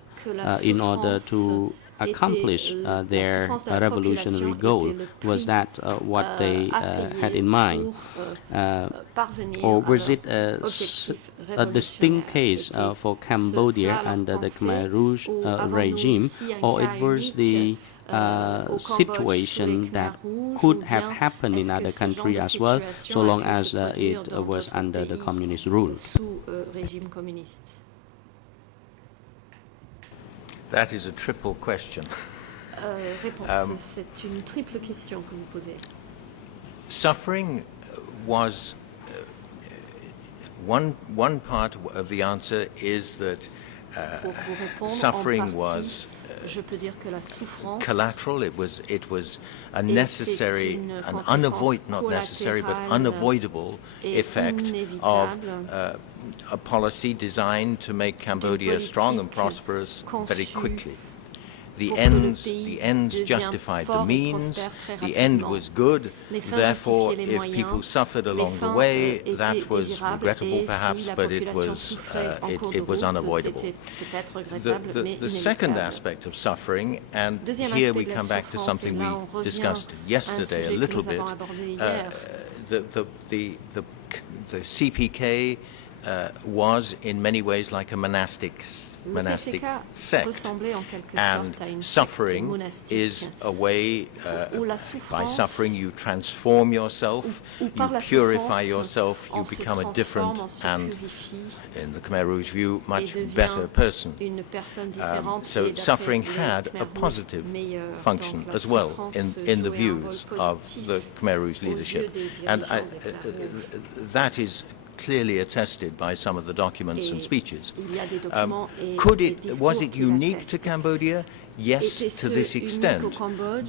in order to accomplish their revolutionary goal? Was that what they had in mind? Or was it a distinct case for Cambodia under the Khmer Rouge regime, or it was the situation that could have happened in other countries as well, so long as it was under the communist rule? That is a triple question. C'est une triple question que vous posez. Suffering was one part of the answer is that suffering was collateral. It was a necessary, unavoidable effect of a policy designed to make Cambodia strong and prosperous very quickly. The ends justified the means. The end was good. Therefore, if people suffered along the way, that was regrettable perhaps, but it was unavoidable. The second aspect of suffring, and here we come back to something we discussed yesterday a little bit, the CPK was in many ways like a monastic sect, and suffering is a way, by suffering you transform yourself, you purify yourself, you become a different and, in the Khmer Rouge view, much better person. So suffering had a positive function as well in the views of the Khmer Rouge leadership, and that is clearly attested by some of the documents and speeches. Was it unique to Cambodia? Yes, to this extent.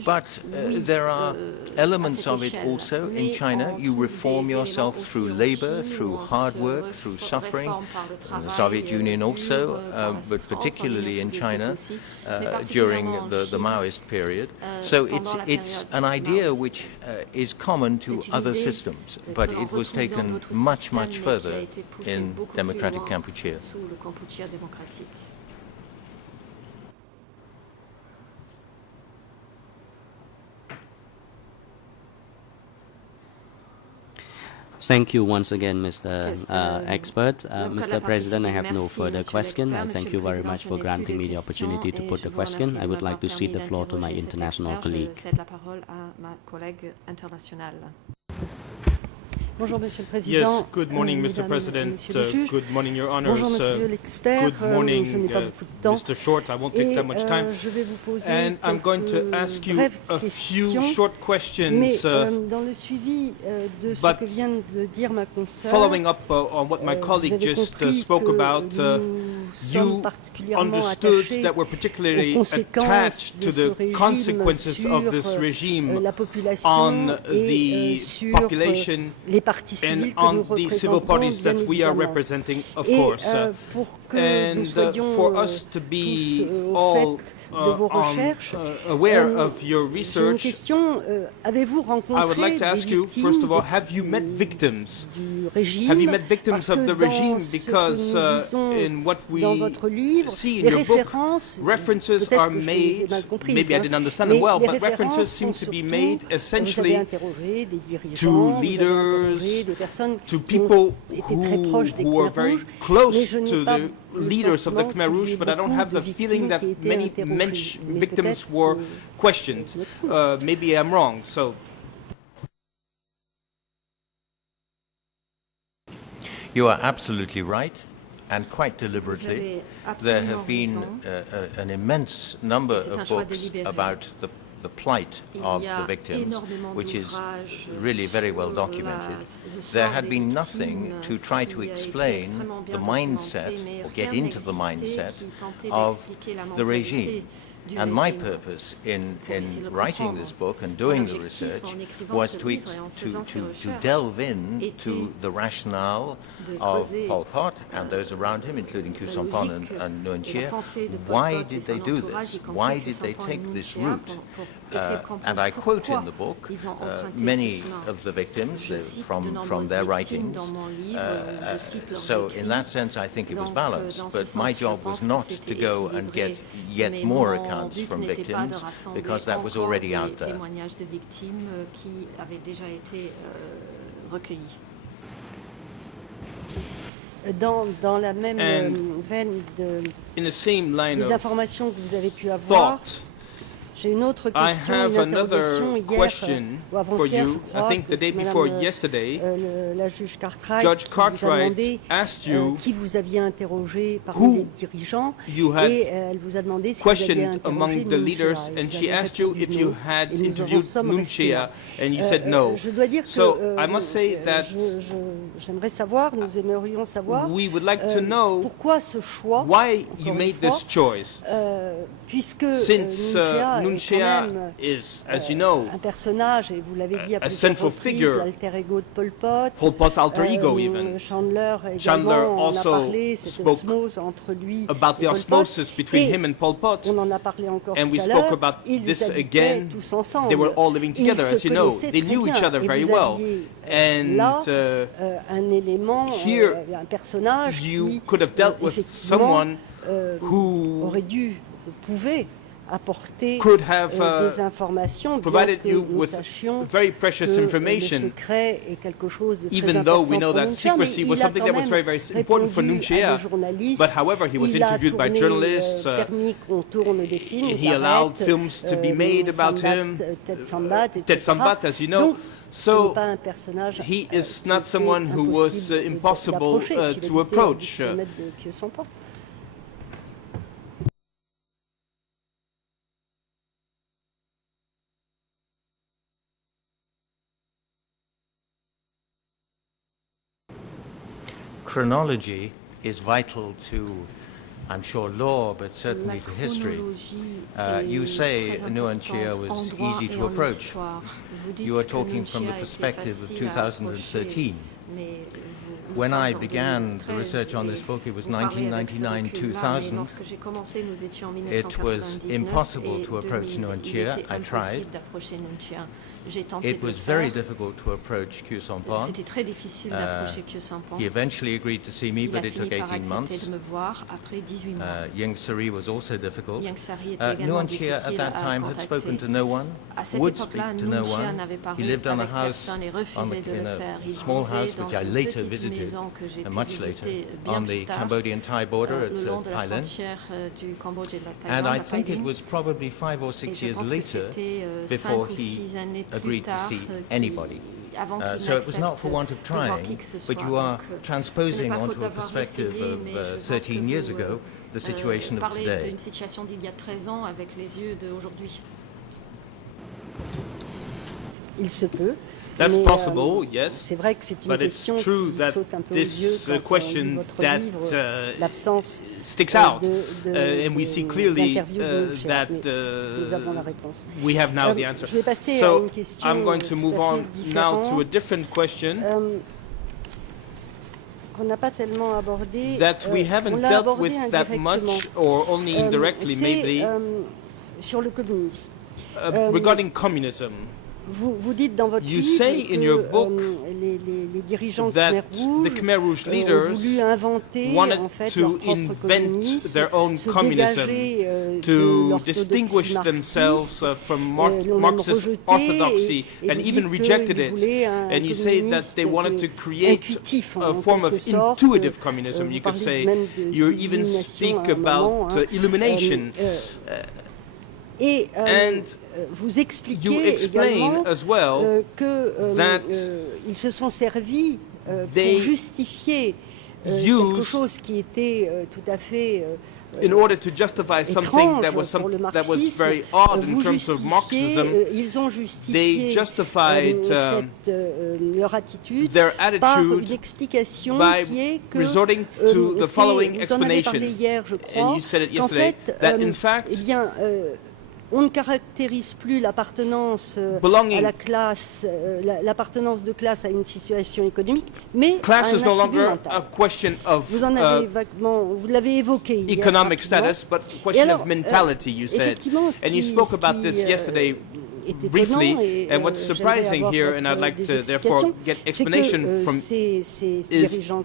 But there are elements of it also in China. You reform yourself through labor, through hard work, through suffering. In the Soviet Union also, but particularly in China during the Maoist period. So it's an idea which is common to other systems, but it was taken much, much further in democratic Kampuchea. Thank you once again, Mr. Expert. Mr. President, I have no further question. Thank you very much for granting me the opportunity to put the question. I would like to cede the floor to my international colleague. Bonjour, Monsieur le Président. Yes, good morning, Mr. President. Good morning, Your Honors. Bonjour, Monsieur l'expert. Good morning, je n'ai pas beaucoup de temps. Mr. Short. I won't take that much time. Je vais vous poser and I'm going to ask you a few short questions. Mais dans le suivi de ce que vient de dire ma consoeur, following up on what my colleague just spoke about, you understood that we're particularly attached to the consequences of this regime on the population and on the civil parties that we are representing, of course. And for us to be all aware of your research, I would like to ask you, first of all, have you met victims? Have you met victims of the regime? Because in what we see in your book, references are made, maybe I didn't understand them well, but references seem to be made essentially to leaders, to people who are very close to the leaders of the Khmer Rouge, but I don't have the feeling that many victims were questioned. Maybe I'm wrong. So, you are absolutely right, and quite deliberately. There have been an immense number of books about the plight of the victims, which is really very well documented. There had been nothing to try to explain the mindset or get into the mindset of the regime. And my purpose in writing this book and doing the research was to delve into the rationale of Pol Pot and those around him, including Khieu Samphan and Nuon Chea. Why did they do this? Why did they take this route? And I quote in the book many of the victims from their writings. So in that sense, I think it was balanced. But my job was not to go and get yet more accounts from victims, because that was already out there. Dans la même veine des informations que vous avez pu avoir, j'ai une autre question, une interrogation hier ou avant-hier, je crois, la juge Cartwright vous a demandé qui vous aviez interrogé parmi les dirigeants, et elle vous a demandé si vous aviez interrogé Nuon Chea. Je dois dire que j'aimerais savoir, nous aimerions savoir pourquoi ce choix, puisque Nuon Chea est quand même un personnage, et vous l'avez dit à plusieurs reprises, l'alter ego de Pol Pot. Pol Pot's alter ego, even. Chandler également en a parlé, cette osmose entre lui et about the osmosis between him and Pol Pot. On en a parlé encore and we tout à spoke l'heure. about Ils this habitaient again. tous ensemble. They were all living together, as you know. They knew each other very well. And là, un élément, here, un personnage you could have dealt with someone who aurait dû, pouvait apporter could have des informations, provided bien you que nous with sachions very precious que information, le secret est quelque chose de très even though we important know pour that Nuon Chea, secrecy mais was il a something quand that was même very, very important for Nuon répondu à Chea. des journalistes. But however, he was Il a interviewed by tourné, journalists. permis qu'on tourne des films, He allowed films to be made about him. Ted Sambat, Ted Sambat, as you know. Donc, So he he is not someone who was impossible to approach. Chronology is vital to, I'm sure, law, but certainly to history. You say Nuon Chea was easy to approach. You are talking from the perspective of 2013. When I began the research on this book, it was 1999-2000. It was impossible to approach Nuon Chea. I tried. It was very difficult to approach Khieu Samphan. He eventually agreed to see me, but it took 18 months. Ieng Sary was also difficult. Nuon Chea at that time had spoken to no one, would speak to no one. He lived on a house, in a small house, which I later visited, much later, on the Cambodian-Thai border at Thai Lin. And I think it was probably 5 or 6 years later before he agreed to see anybody. So it was not for want of trying, but you are transposing onto a perspective of 13 years ago the situation of today. D'une situation d'il y a 13 ans avec les yeux d'aujourd'hui. Il se peut. That's possible, yes. C'est vrai que c'est une question qui saute un peu aux yeux quand on lit votre livre, l'absence sticks out, and we see clearly that nous avons la réponse. We have now the answer. Je vais passer à une question I'm going to move on now to a different question qu'on n'a pas tellement abordé. That we haven't dealt with that much, or only indirectly, maybe. Sur le communisme. Regarding communism. Vous dites dans votre livre que les dirigeants Khmer Rouge ont voulu inventer en fait leur propre communisme, se dégager de distinguish themselves from Marxist orthodoxy, and even rejected it. And you say that they wanted to create a form of intuitive communism. You could say, you even speak about illumination. Et vous expliquez également qu'ils se sont servis pour justifier quelque chose qui était tout à fait in order to justify something that was very odd in terms of Marxism, ils ont justifié leur attitude par une explication qui est que resorting to the following explanation. Hier, je crois, and you said it yesterday, that in fact, on ne caractérise plus l'appartenance à la classe, l'appartenance de classe à une situation économique, mais class à un is no longer mental. a question of vous en avez vaguement, vous l'avez évoqué hier, economic status, but a question of mentality, you said. And you spoke about this yesterday briefly, and what's surprising here, and I'd like to therefore get explanation from, is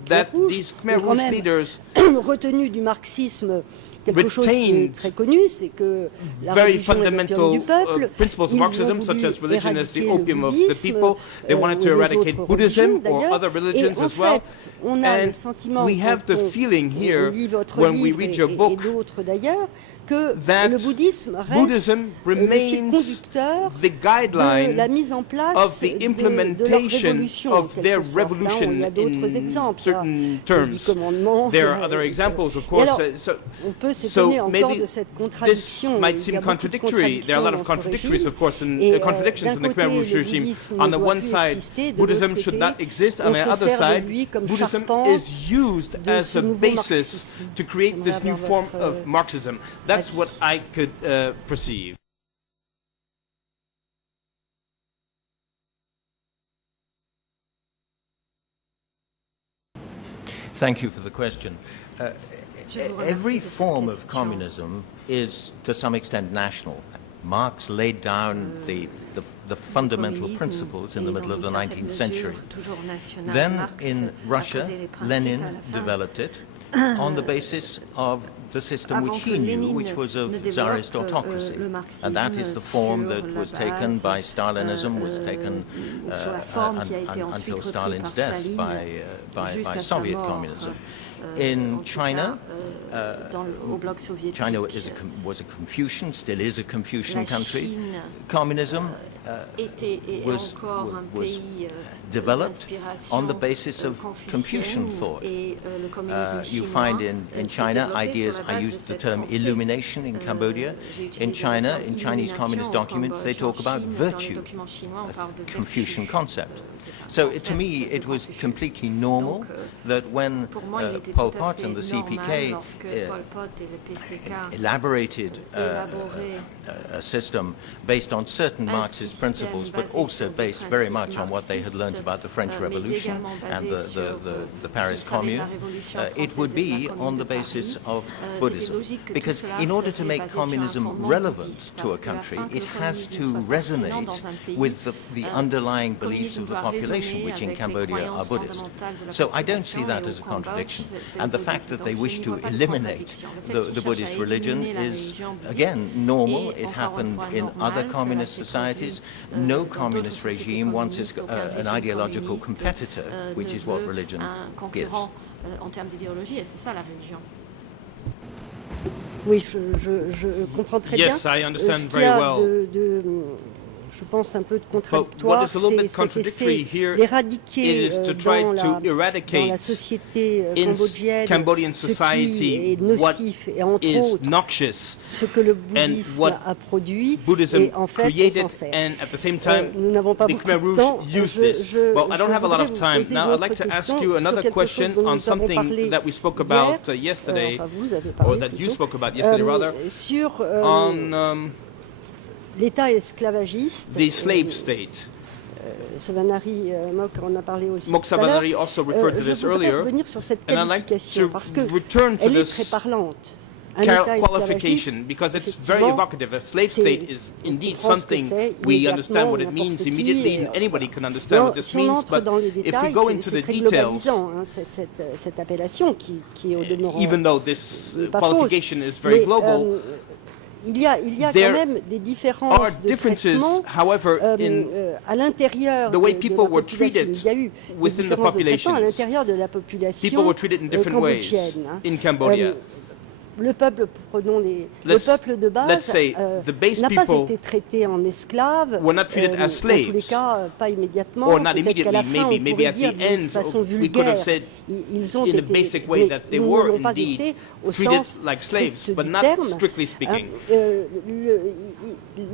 that these Khmer Rouge leaders retenus du marxisme, quelque chose qui est très connu, c'est que la religion est l'opium du peuple. Principles of Marxism, such as religion as the opium of the people. They wanted to eradicate Buddhism or other religions as well. And we have the feeling here, when we read your book, that Buddhism remains the guideline of the implementation of their revolution in certain terms. There are other examples, of course. So maybe this might seem contradictory. There are a lot of contradictories, of course, and contradictions in the Khmer Rouge regime. On the one side, Buddhism should not exist. On the other side, Buddhism is used as a basis to create this new form of Marxism. That's what I could perceive. Thank you for the question. Every form of communism is, to some extent, national. Marx laid down the fundamental principles in the middle of the 19th century. Then in Russia, Lenin developed it on the basis of the system which he knew, which was of Tsarist autocracy. And that is the form that was taken by Stalinism, was taken until Stalin's death by Soviet communism. In China, China was a Confucian, still is a Confucian country. Communism was developed on the basis of Confucian thought. You find in China ideas, I used the term illumination in Cambodia. In China, in Chinese communist documents, they talk about virtue, a Confucian concept. So to me, it was completely normal that when Pol Pot and the CPK elaborated a system based on certain Marxist principles, but also based very much on what they had learned about the French Revolution and the Paris Commune, it would be on the basis of Buddhism. Because in order to make communism relevant to a country, it has to resonate with the underlying beliefs of the population, which in Cambodia are Buddhist. So I don't see that as a contradiction. And the fact that they wish to eliminate the Buddhist religion is, again, normal. It happened in other communist societies. No communist regime wants an ideological competitor, which is what religion gives. Oui, je comprends très bien. Yes, I understand very well. je pense, un peu contradictoire, c'est d'éradiquer dans la société cambodgienne ce qui est nocif et entre autres ce que le bouddhisme a produit et en fait on s'en sert. Nous n'avons pas beaucoup de temps. I don't have a lot of time. Now I'd like to ask you another question on something that we spoke about yesterday, or that you spoke about yesterday rather, on l'État esclavagiste. The slave state. Savanari Mok en a parlé aussi. Mok Savanari also referred to this earlier. Je voudrais revenir sur cette qualification parce que elle est très parlante. Qualification, because it's very evocative. A slave state is indeed something we understand what it means immediately. Anybody can understand what this means. But if we go into the details, cette appellation qui est au demeurant, even though this qualification is very global, il y a quand même des différences de traitement à l'intérieur de la population. Il y a eu des différences de traitement à l'intérieur de la population cambodgienne. Le peuple, le peuple de base n'a pas été traité en esclave, dans tous les cas, pas immédiatement, peut-être qu'à la fin, on pourrait dire de façon vulgaire, ils ont été, mais nous ne l'ont pas été au sens strict du terme.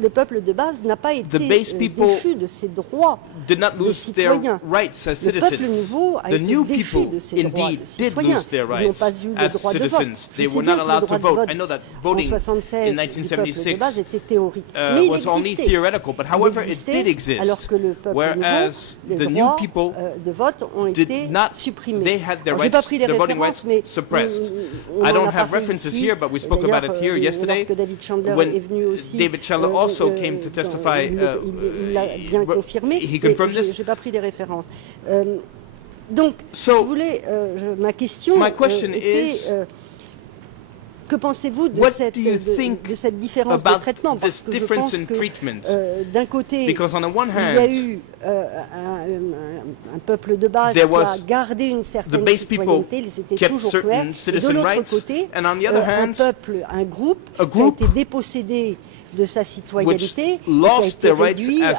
Le peuple de base n'a pas été déchu de ses droits de citoyen. Le peuple nouveau a été déchu de ses droits de citoyen. Ils n'ont pas eu le droit de vote. Le droit de vote en 1976 du peuple de base était théorique. Mais il existait, alors que le peuple nouveau, les droits de vote ont été supprimés. Je n'ai pas pris les références, mais on en a parlé ici. D'ailleurs, lorsque David Chandler est venu aussi, also came to testify. Il l'a bien confirmé. Je n'ai pas pris les références. Donc, si vous voulez, ma question était... que pensez-vous de cette différence de traitement? Parce que je pense que d'un côté, il y a eu un peuple de base qui a gardé une certaine citoyenneté, ils étaient toujours clairs. Et de l'autre côté, un peuple, un groupe qui a été dépossédé de sa citoyenneté, qui a été réduit à la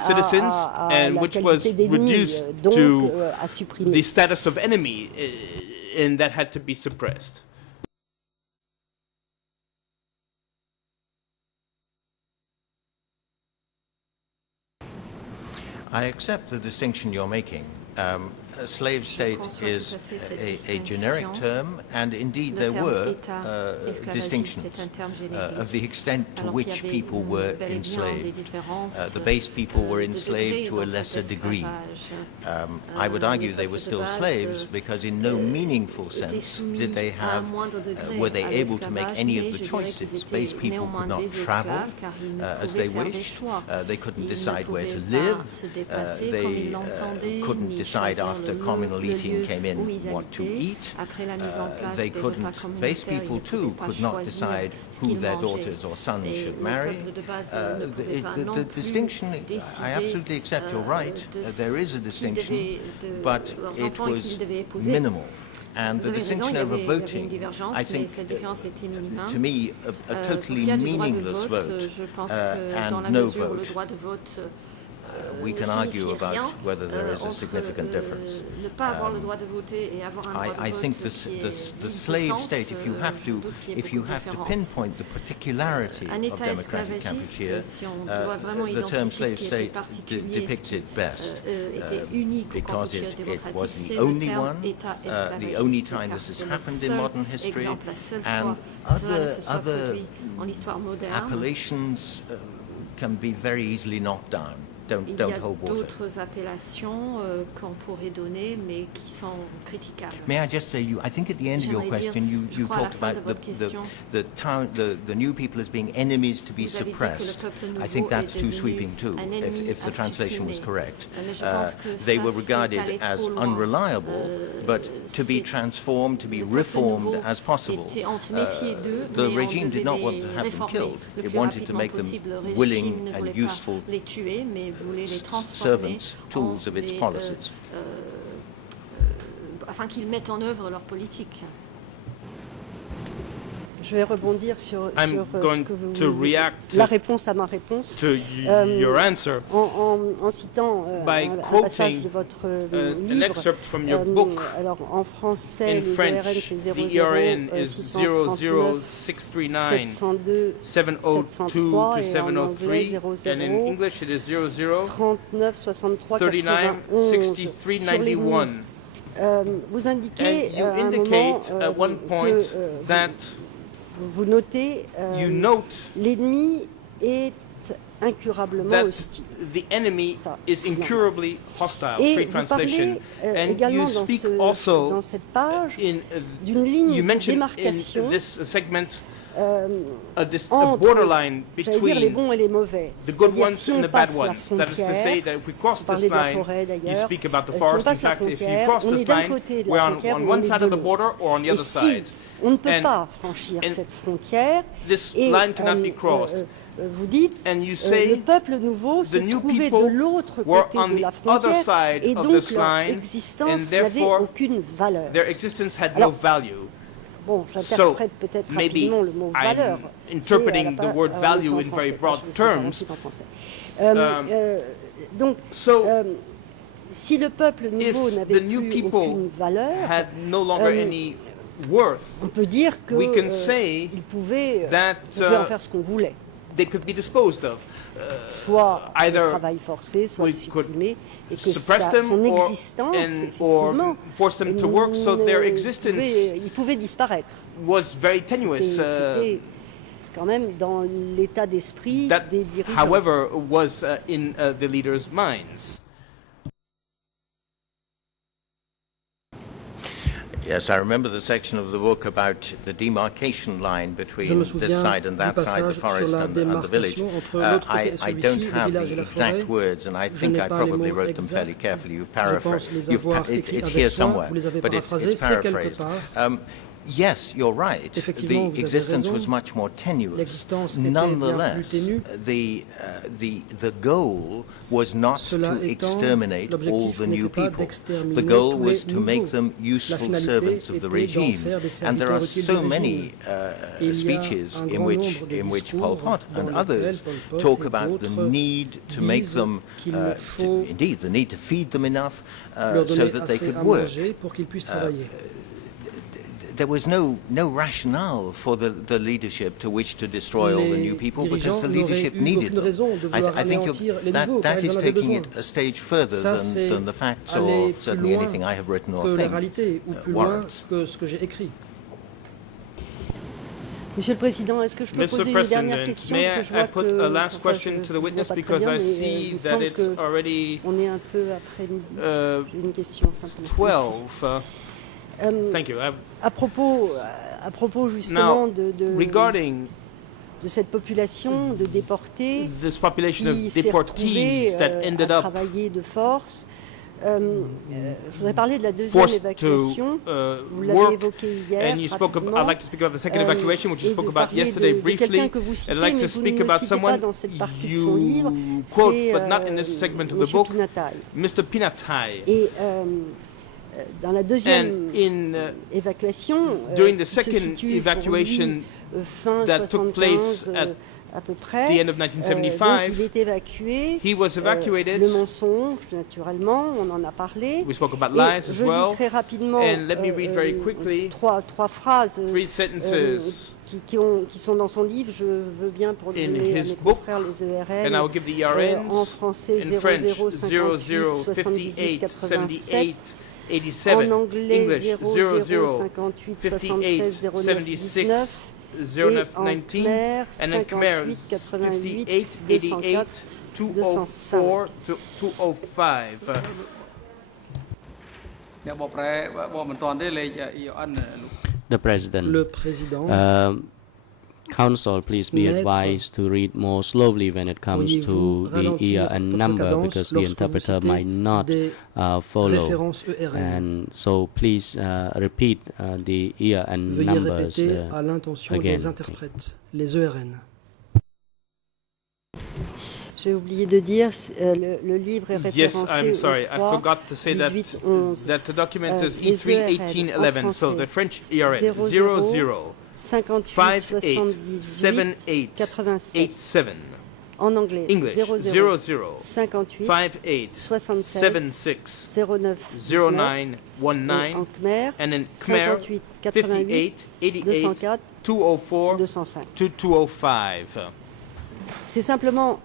qualité d'ennemi, donc à supprimer. The status of enemy, and that had to be suppressed. I accept the distinction you're making. A slave state is a generic term, and indeed there were distinctions of the extent to which people were enslaved. The base people were enslaved to a lesser degree. I would argue they were still slaves because in no meaningful sense did they have, were they able to make any of the choices. Base people could not travel as they wished. They couldn't decide where to live. They couldn't decide after communal eating came in what to eat. They couldn't, base people too could not decide who their daughters or sons should marry. The distinction, I absolutely accept you're right, there is a distinction, but it was minimal. And the distinction over voting, I think, to me, a totally meaningless vote and no vote. We can argue about whether there is a significant difference. I think the slave state, if you have to pinpoint the particularity of democratic Kampuchea, the term slave state depicts it best because it was the only one, the only time this has happened in modern history, and other appellations can be very easily knocked down. Il y a d'autres appellations qu'on pourrait donner, mais qui sont critiquables. May I just say, I think at the end of your question, you talked about the new people as being enemies to be suppressed. I think that's too sweeping too, if the translation was correct. They were regarded as unreliable, but to be transformed, to be reformed as possible. The regime did not want to have them killed. It wanted to make them willing and useful servants, tools of its policies. Afin qu'ils mettent en œuvre leur politique. Je vais rebondir sur I'm ce going que vous, to react la réponse à ma réponse. to your answer En citant by un passage quoting de votre an livre. excerpt from your book. Alors en français, In les French, ERN c'est the 00 ERN is 639 00639 702 702 to 703, and in English it is 00 39 63 39 91 63 91. Vous indiquez And you à un indicate moment at one point que that vous notez you note l'ennemi est incurablement that hostile. the enemy is incurably hostile, Et free vous translation. parlez And également you speak dans also cette page in d'une ligne you de mentioned démarcation in this segment a entre, borderline j'allais dire, les between bons et les mauvais. the good C'est-à-dire, ones si and on the bad passe la ones. That is to say frontière, that if we cross vous this parlez de la line, forêt you d'ailleurs, speak about the si on forest. In passe la fact, if you frontière, cross on est this d'un line, côté de we're la on frontière, on one est side de of the l'autre. border or on the Et other si side. on ne peut And pas franchir cette frontière, this et line cannot be crossed. vous dites, And you le say peuple nouveau se the new trouvait de people l'autre were côté on de the la other frontière, side et of donc this leur line, and existence n'avait therefore aucune valeur. their existence had Alors, no value. Bon, So j'interprète peut-être maybe rapidement le mot valeur. I'm interpreting the word value in very broad terms. Donc, So si le peuple nouveau if n'avait the new plus people aucune valeur, had no longer any worth, on peut dire que we can say il pouvait that en faire ce qu'on voulait. they could be disposed of. Soit le either travail forcé, soit we le supprimer, et que suppress them son or existence, or effectivement, force them to work, so their existence il pouvait disparaître. was very tenuous. C'était quand même dans l'état d'esprit That, des dirigeants. however, was in the leaders' minds. Yes, I remember the section of the book about the demarcation line between this side and that side, the forest and the village. I don't have the exact words, and I think I probably wrote them fairly carefully. It's here somewhere, but it's paraphrased. Yes, you're right. The existence was much more tenuous. Nonetheless, the goal was not to exterminate all the new people. The goal was to make them useful servants of the regime. And there are so many speeches in which Pol Pot and others talk about the need to make them, indeed, the need to feed them enough so that they could work. There was no rationale for the leadership to wish to destroy all the new people because the leadership needed them. I think that is taking it a stage further than the facts or certainly anything I have written or think warrants. Monsieur le Président, est-ce que je peux poser une dernière question? May I put a last question to the witness because I see that it's already on est un peu après midi. J'ai une question simplement. 12. Thank you. À propos justement regarding de cette population de déportés this population qui of s'est deportees that ended à up travailler de force. Je voudrais parler de la deuxième évacuation. Vous l'avez évoqué hier. And you spoke I'd like to speak about the second evacuation, which you spoke about yesterday briefly. I'd like to speak about someone you quote, but not in this segment of the book, Mr. Pinatai. Et dans la deuxième évacuation, during the second evacuation that took place at à peu près. The end of 1975, donc il est évacué. He was evacuated. Le mensonge, naturellement, on en a parlé. We spoke about lies as well. Je lis très rapidement. And let me read very quickly. Trois phrases. Three sentences. Qui sont dans son livre. Je veux bien pour donner à mes confrères les ERN. And I will give the ERNs. En français, in French, 0058 77 87. En anglais, English, 0058 76 09 0919, and in Khmer 58 88 204 to 205. The President. Le Président. Council, please be advised to read more slowly when it comes to the year and number because the interpreter might not follow. And so please repeat the year and numbers à l'intention des interprètes, les ERN. J'ai oublié de dire, le livre est référencé Yes, I'm sorry, I forgot to say that the document is E3 1811, so the French ERN 00 58 78 87. En anglais, English 00 58 58 76 76 09 09 19 en Khmer, and in Khmer 58 58 88 204 204 205. 205. C'est simplement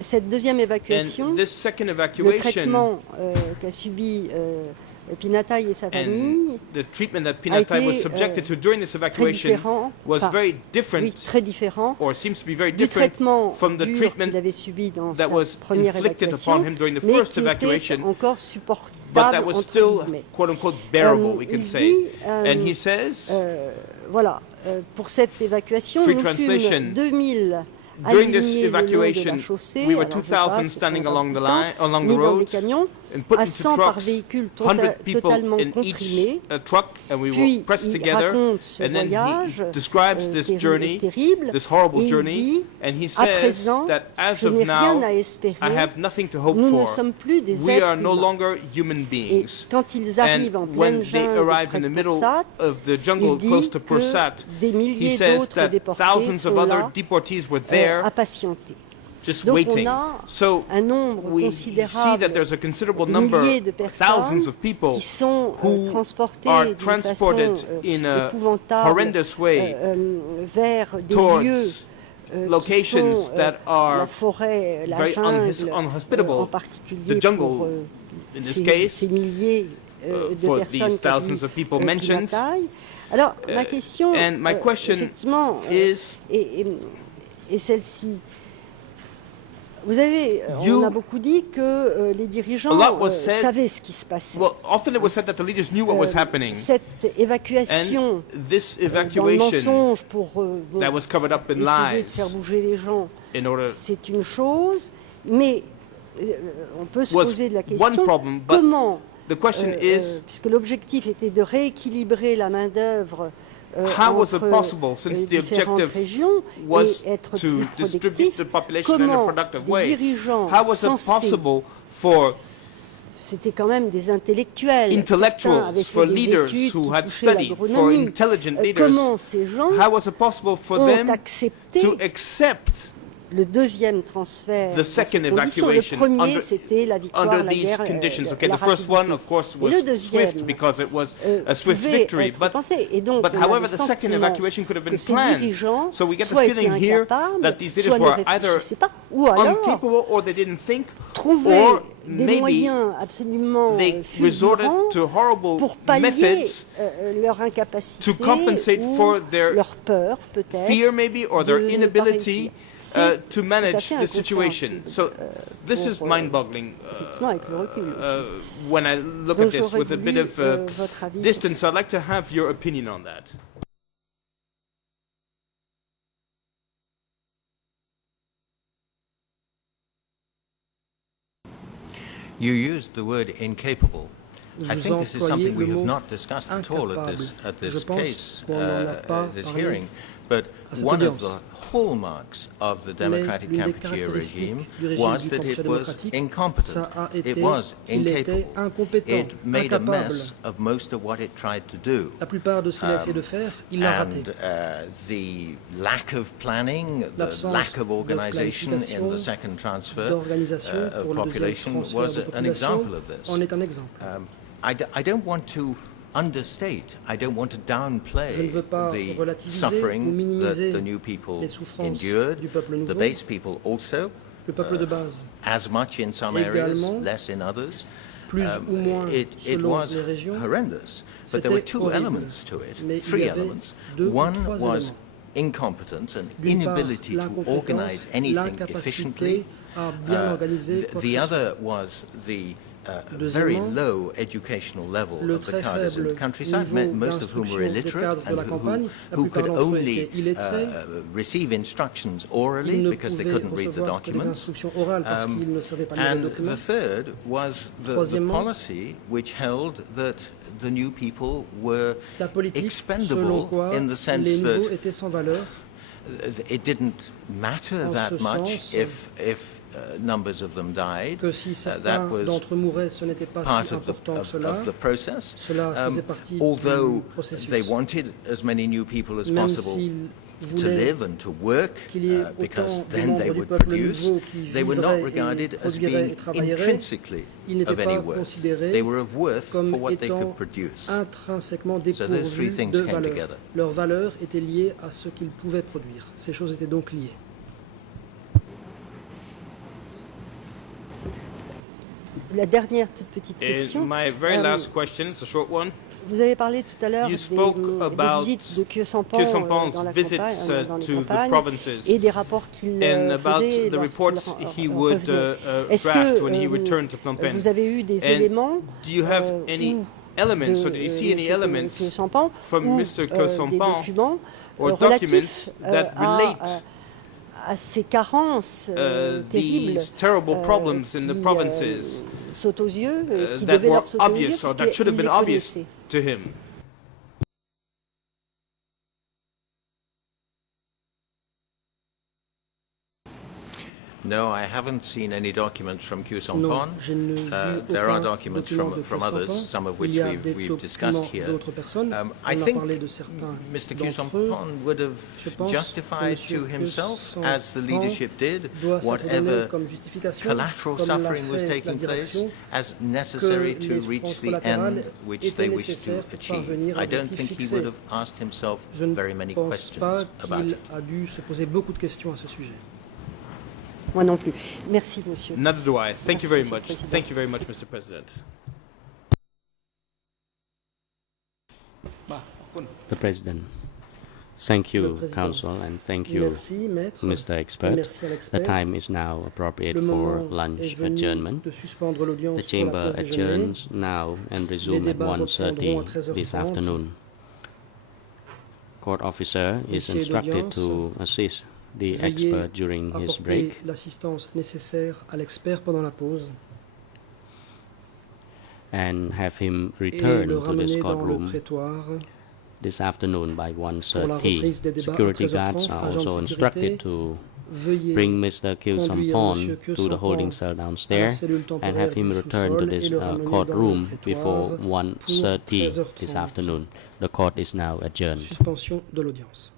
cette deuxième évacuation, And this second le evacuation traitement qu'a subi Pinatai et sa famille, and the treatment that Pinatai was subjected to during this evacuation was very different, très différent or seems to be very du different traitement from the dur treatment qu'il avait subi dans sa that was première inflicted évacuation, upon him during the mais first qui était evacuation, encore but supportable that was entre still guillemets. quote unquote bearable, we can Il say. dit, And he says, voilà, pour cette évacuation, Free nous translation. fûmes 2000 during this alignés le long de la evacuation, chaussée, we were alors je sais pas 2,000 ce standing qu'on along the entend, line, along the mis dans des road, camions, and put à into 100 par trucks, véhicule 100 people totalement in each comprimés. truck, and we Puis were pressed il together. raconte ce And then voyage he describes this journey, terrible, this horrible et il journey, dit, and he à says présent, that as je of n'ai rien now, à espérer, I have nothing to hope nous ne for. sommes plus des We êtres are no humains. longer human Et beings. quand ils arrivent en And pleine when they jungle arrive près in de the middle Pursat, of the jungle il close dit to que Pursat, des he milliers says d'autres that déportés thousands of sont other là, deportees were there à patienter. just Donc waiting. on a So un nombre we see that considérable there's a considerable de number, milliers de personnes thousands of people qui sont who transportées are d'une transported façon in a épouvantable horrendous way vers des lieux towards locations qui sont that la are forêt, la very jungle, unhospitable. en particulier The jungle, pour in this ces case, milliers de for personnes these thousands of people mentioned. Alors, ma question, And my question effectivement, is, est celle-ci. Vous avez, on a beaucoup dit que les dirigeants savaient ce qui se passait. Well, often it was said that the leaders knew what was happening. Cette évacuation, And this dans le evacuation mensonge pour that was covered up in essayer de lies faire bouger les gens, in order c'est une chose, mais on peut se was poser la one question, problem, but comment, the question is, puisque l'objectif était de rééquilibrer la main-d'œuvre how was it entre possible, since the différentes objective régions was et être to plus distribute productif, the population in a comment productive des way? dirigeants How was it censés, possible for c'était quand même des intellectuels, certains intellectuals, avaient for fait des leaders études who qui had touchaient studied, for l'agronomie. intelligent leaders, Comment ces gens how was it possible for ont them accepté to accept le deuxième transfert the dans ces second conditions? evacuation Le premier, c'était la victoire, under la these guerre, conditions? Okay, la the first rapidité. one, of course, Et was le deuxième, swift because it was a swift pouvait victory. être But pensé. Et donc, on a however, le the second sentiment evacuation could have que been ces planned. dirigeants So we get the soit étaient feeling here incapables, that these soit leaders ne were either réfléchissaient pas, ou alors incapable or they didn't think, trouver or des maybe moyens absolument they resorted fulgurants to horrible pour pallier methods leur incapacité to compensate ou for their leur peur peut-être fear maybe or their de ne pas inability réussir. to manage tout à fait the situation. So this is pour, mind-boggling effectivement avec le recul aussi. when I look Donc at this j'aurais with a bit voulu, of votre avis sur distance. So I'd like to have your opinion on that. You used the word incapable. I Vous think this is something we employez le have mot not discussed at all at this Je pense case, qu'on n'en a pas this parlé hearing. But à cette one of audience. the hallmarks of the democratic l'une des Kampuchea regime caractéristiques du régime was du that it Kampuchea was démocratique, incompetent. ça a été It was qu'il était incapable. incompétent, It made a incapable. mess of most of what it tried to do. La plupart de ce qu'il a essayé de faire, il l'a raté. And the lack of planning, the L'absence lack of de organization in planification, the second transfer d'organisation of pour le deuxième population transfert was de an population example of this. en est un exemple. I don't want to understate, I don't want to Je ne downplay veux pas the relativiser ou suffering that minimiser the new people les souffrances endured, du peuple nouveau, the base people also, le peuple de base, as much in some areas, également, less in others. plus ou moins It selon was les régions. horrendous, but there were C'était two horrible. elements to it, Mais il y three avait elements. deux ou One trois was éléments. incompetence and D'une part, inability to l'incompétence, organize anything l'incapacité efficiently. à bien organiser quoi que The ce soit. other was the very Deuxièmement, low educational level le of the très cadres in the faible countryside, niveau most of whom were d'instruction des illiterate cadres de la and campagne, la who plupart could d'entre eux only étaient illettrés. receive instructions Ils orally ne because they pouvaient couldn't read the recevoir que des documents. instructions orales parce qu'ils ne savaient pas lire les And documents. the third was the Troisièmement, policy which held that the new people were la politique selon expendable quoi in the sense les nouveaux that étaient sans valeur it didn't matter en that ce much sens, if numbers of them died, que si certains that was d'entre eux mouraient, ce n'était pas part si of important que cela. the process. Cela faisait partie Although du processus. they wanted as many new people as Même possible s'ils to live and to work, because then they would produce, they were not regarded as being intrinsically of any worth. They were of worth for what they could produce. So those three things came together. Leur valeur était liée à ce qu'ils pouvaient produire. Ces choses étaient donc liées. La dernière toute petite question. My very last question, it's a short one. Vous avez parlé tout à l'heure des visites de Khieu Samphan dans la campagne et des rapports qu'il faisait lorsqu'il revenait. Est-ce que vous avez eu des éléments Khieu Samphan ou des documents relatifs à ces carences terribles qui sautent aux yeux, qui devaient leur sauter aux yeux parce qu'ils les connaissaient. To him. No, I haven't seen any documents from Khieu Samphan. There are documents from others, some of which we've discussed here. I think Mr. Khieu Samphan would have justified to himself, as the leadership did, whatever collateral suffering was taking place as necessary to reach the end which they wished to achieve. I don't think he would have asked himself very many questions about it. Moi non plus. Merci, monsieur. Neither do I. Thank you very much. Thank you very much, Mr. President. The President. Thank you, Council, and thank you, Mr. Expert. The time is now appropriate for lunch adjournment. The Chamber adjourns now and resumes at 1:30 this afternoon. Court officer is instructed to assist the expert during his break. L'assistance nécessaire à l'expert pendant la pause. And have him return to this courtroom this afternoon by 1:30. Security guards are also instructed to bring Mr. Khieu Samphan to the holding cell downstairs and have him return to this courtroom before 1:30 this afternoon. The court is now adjourned. Suspension de l'audience.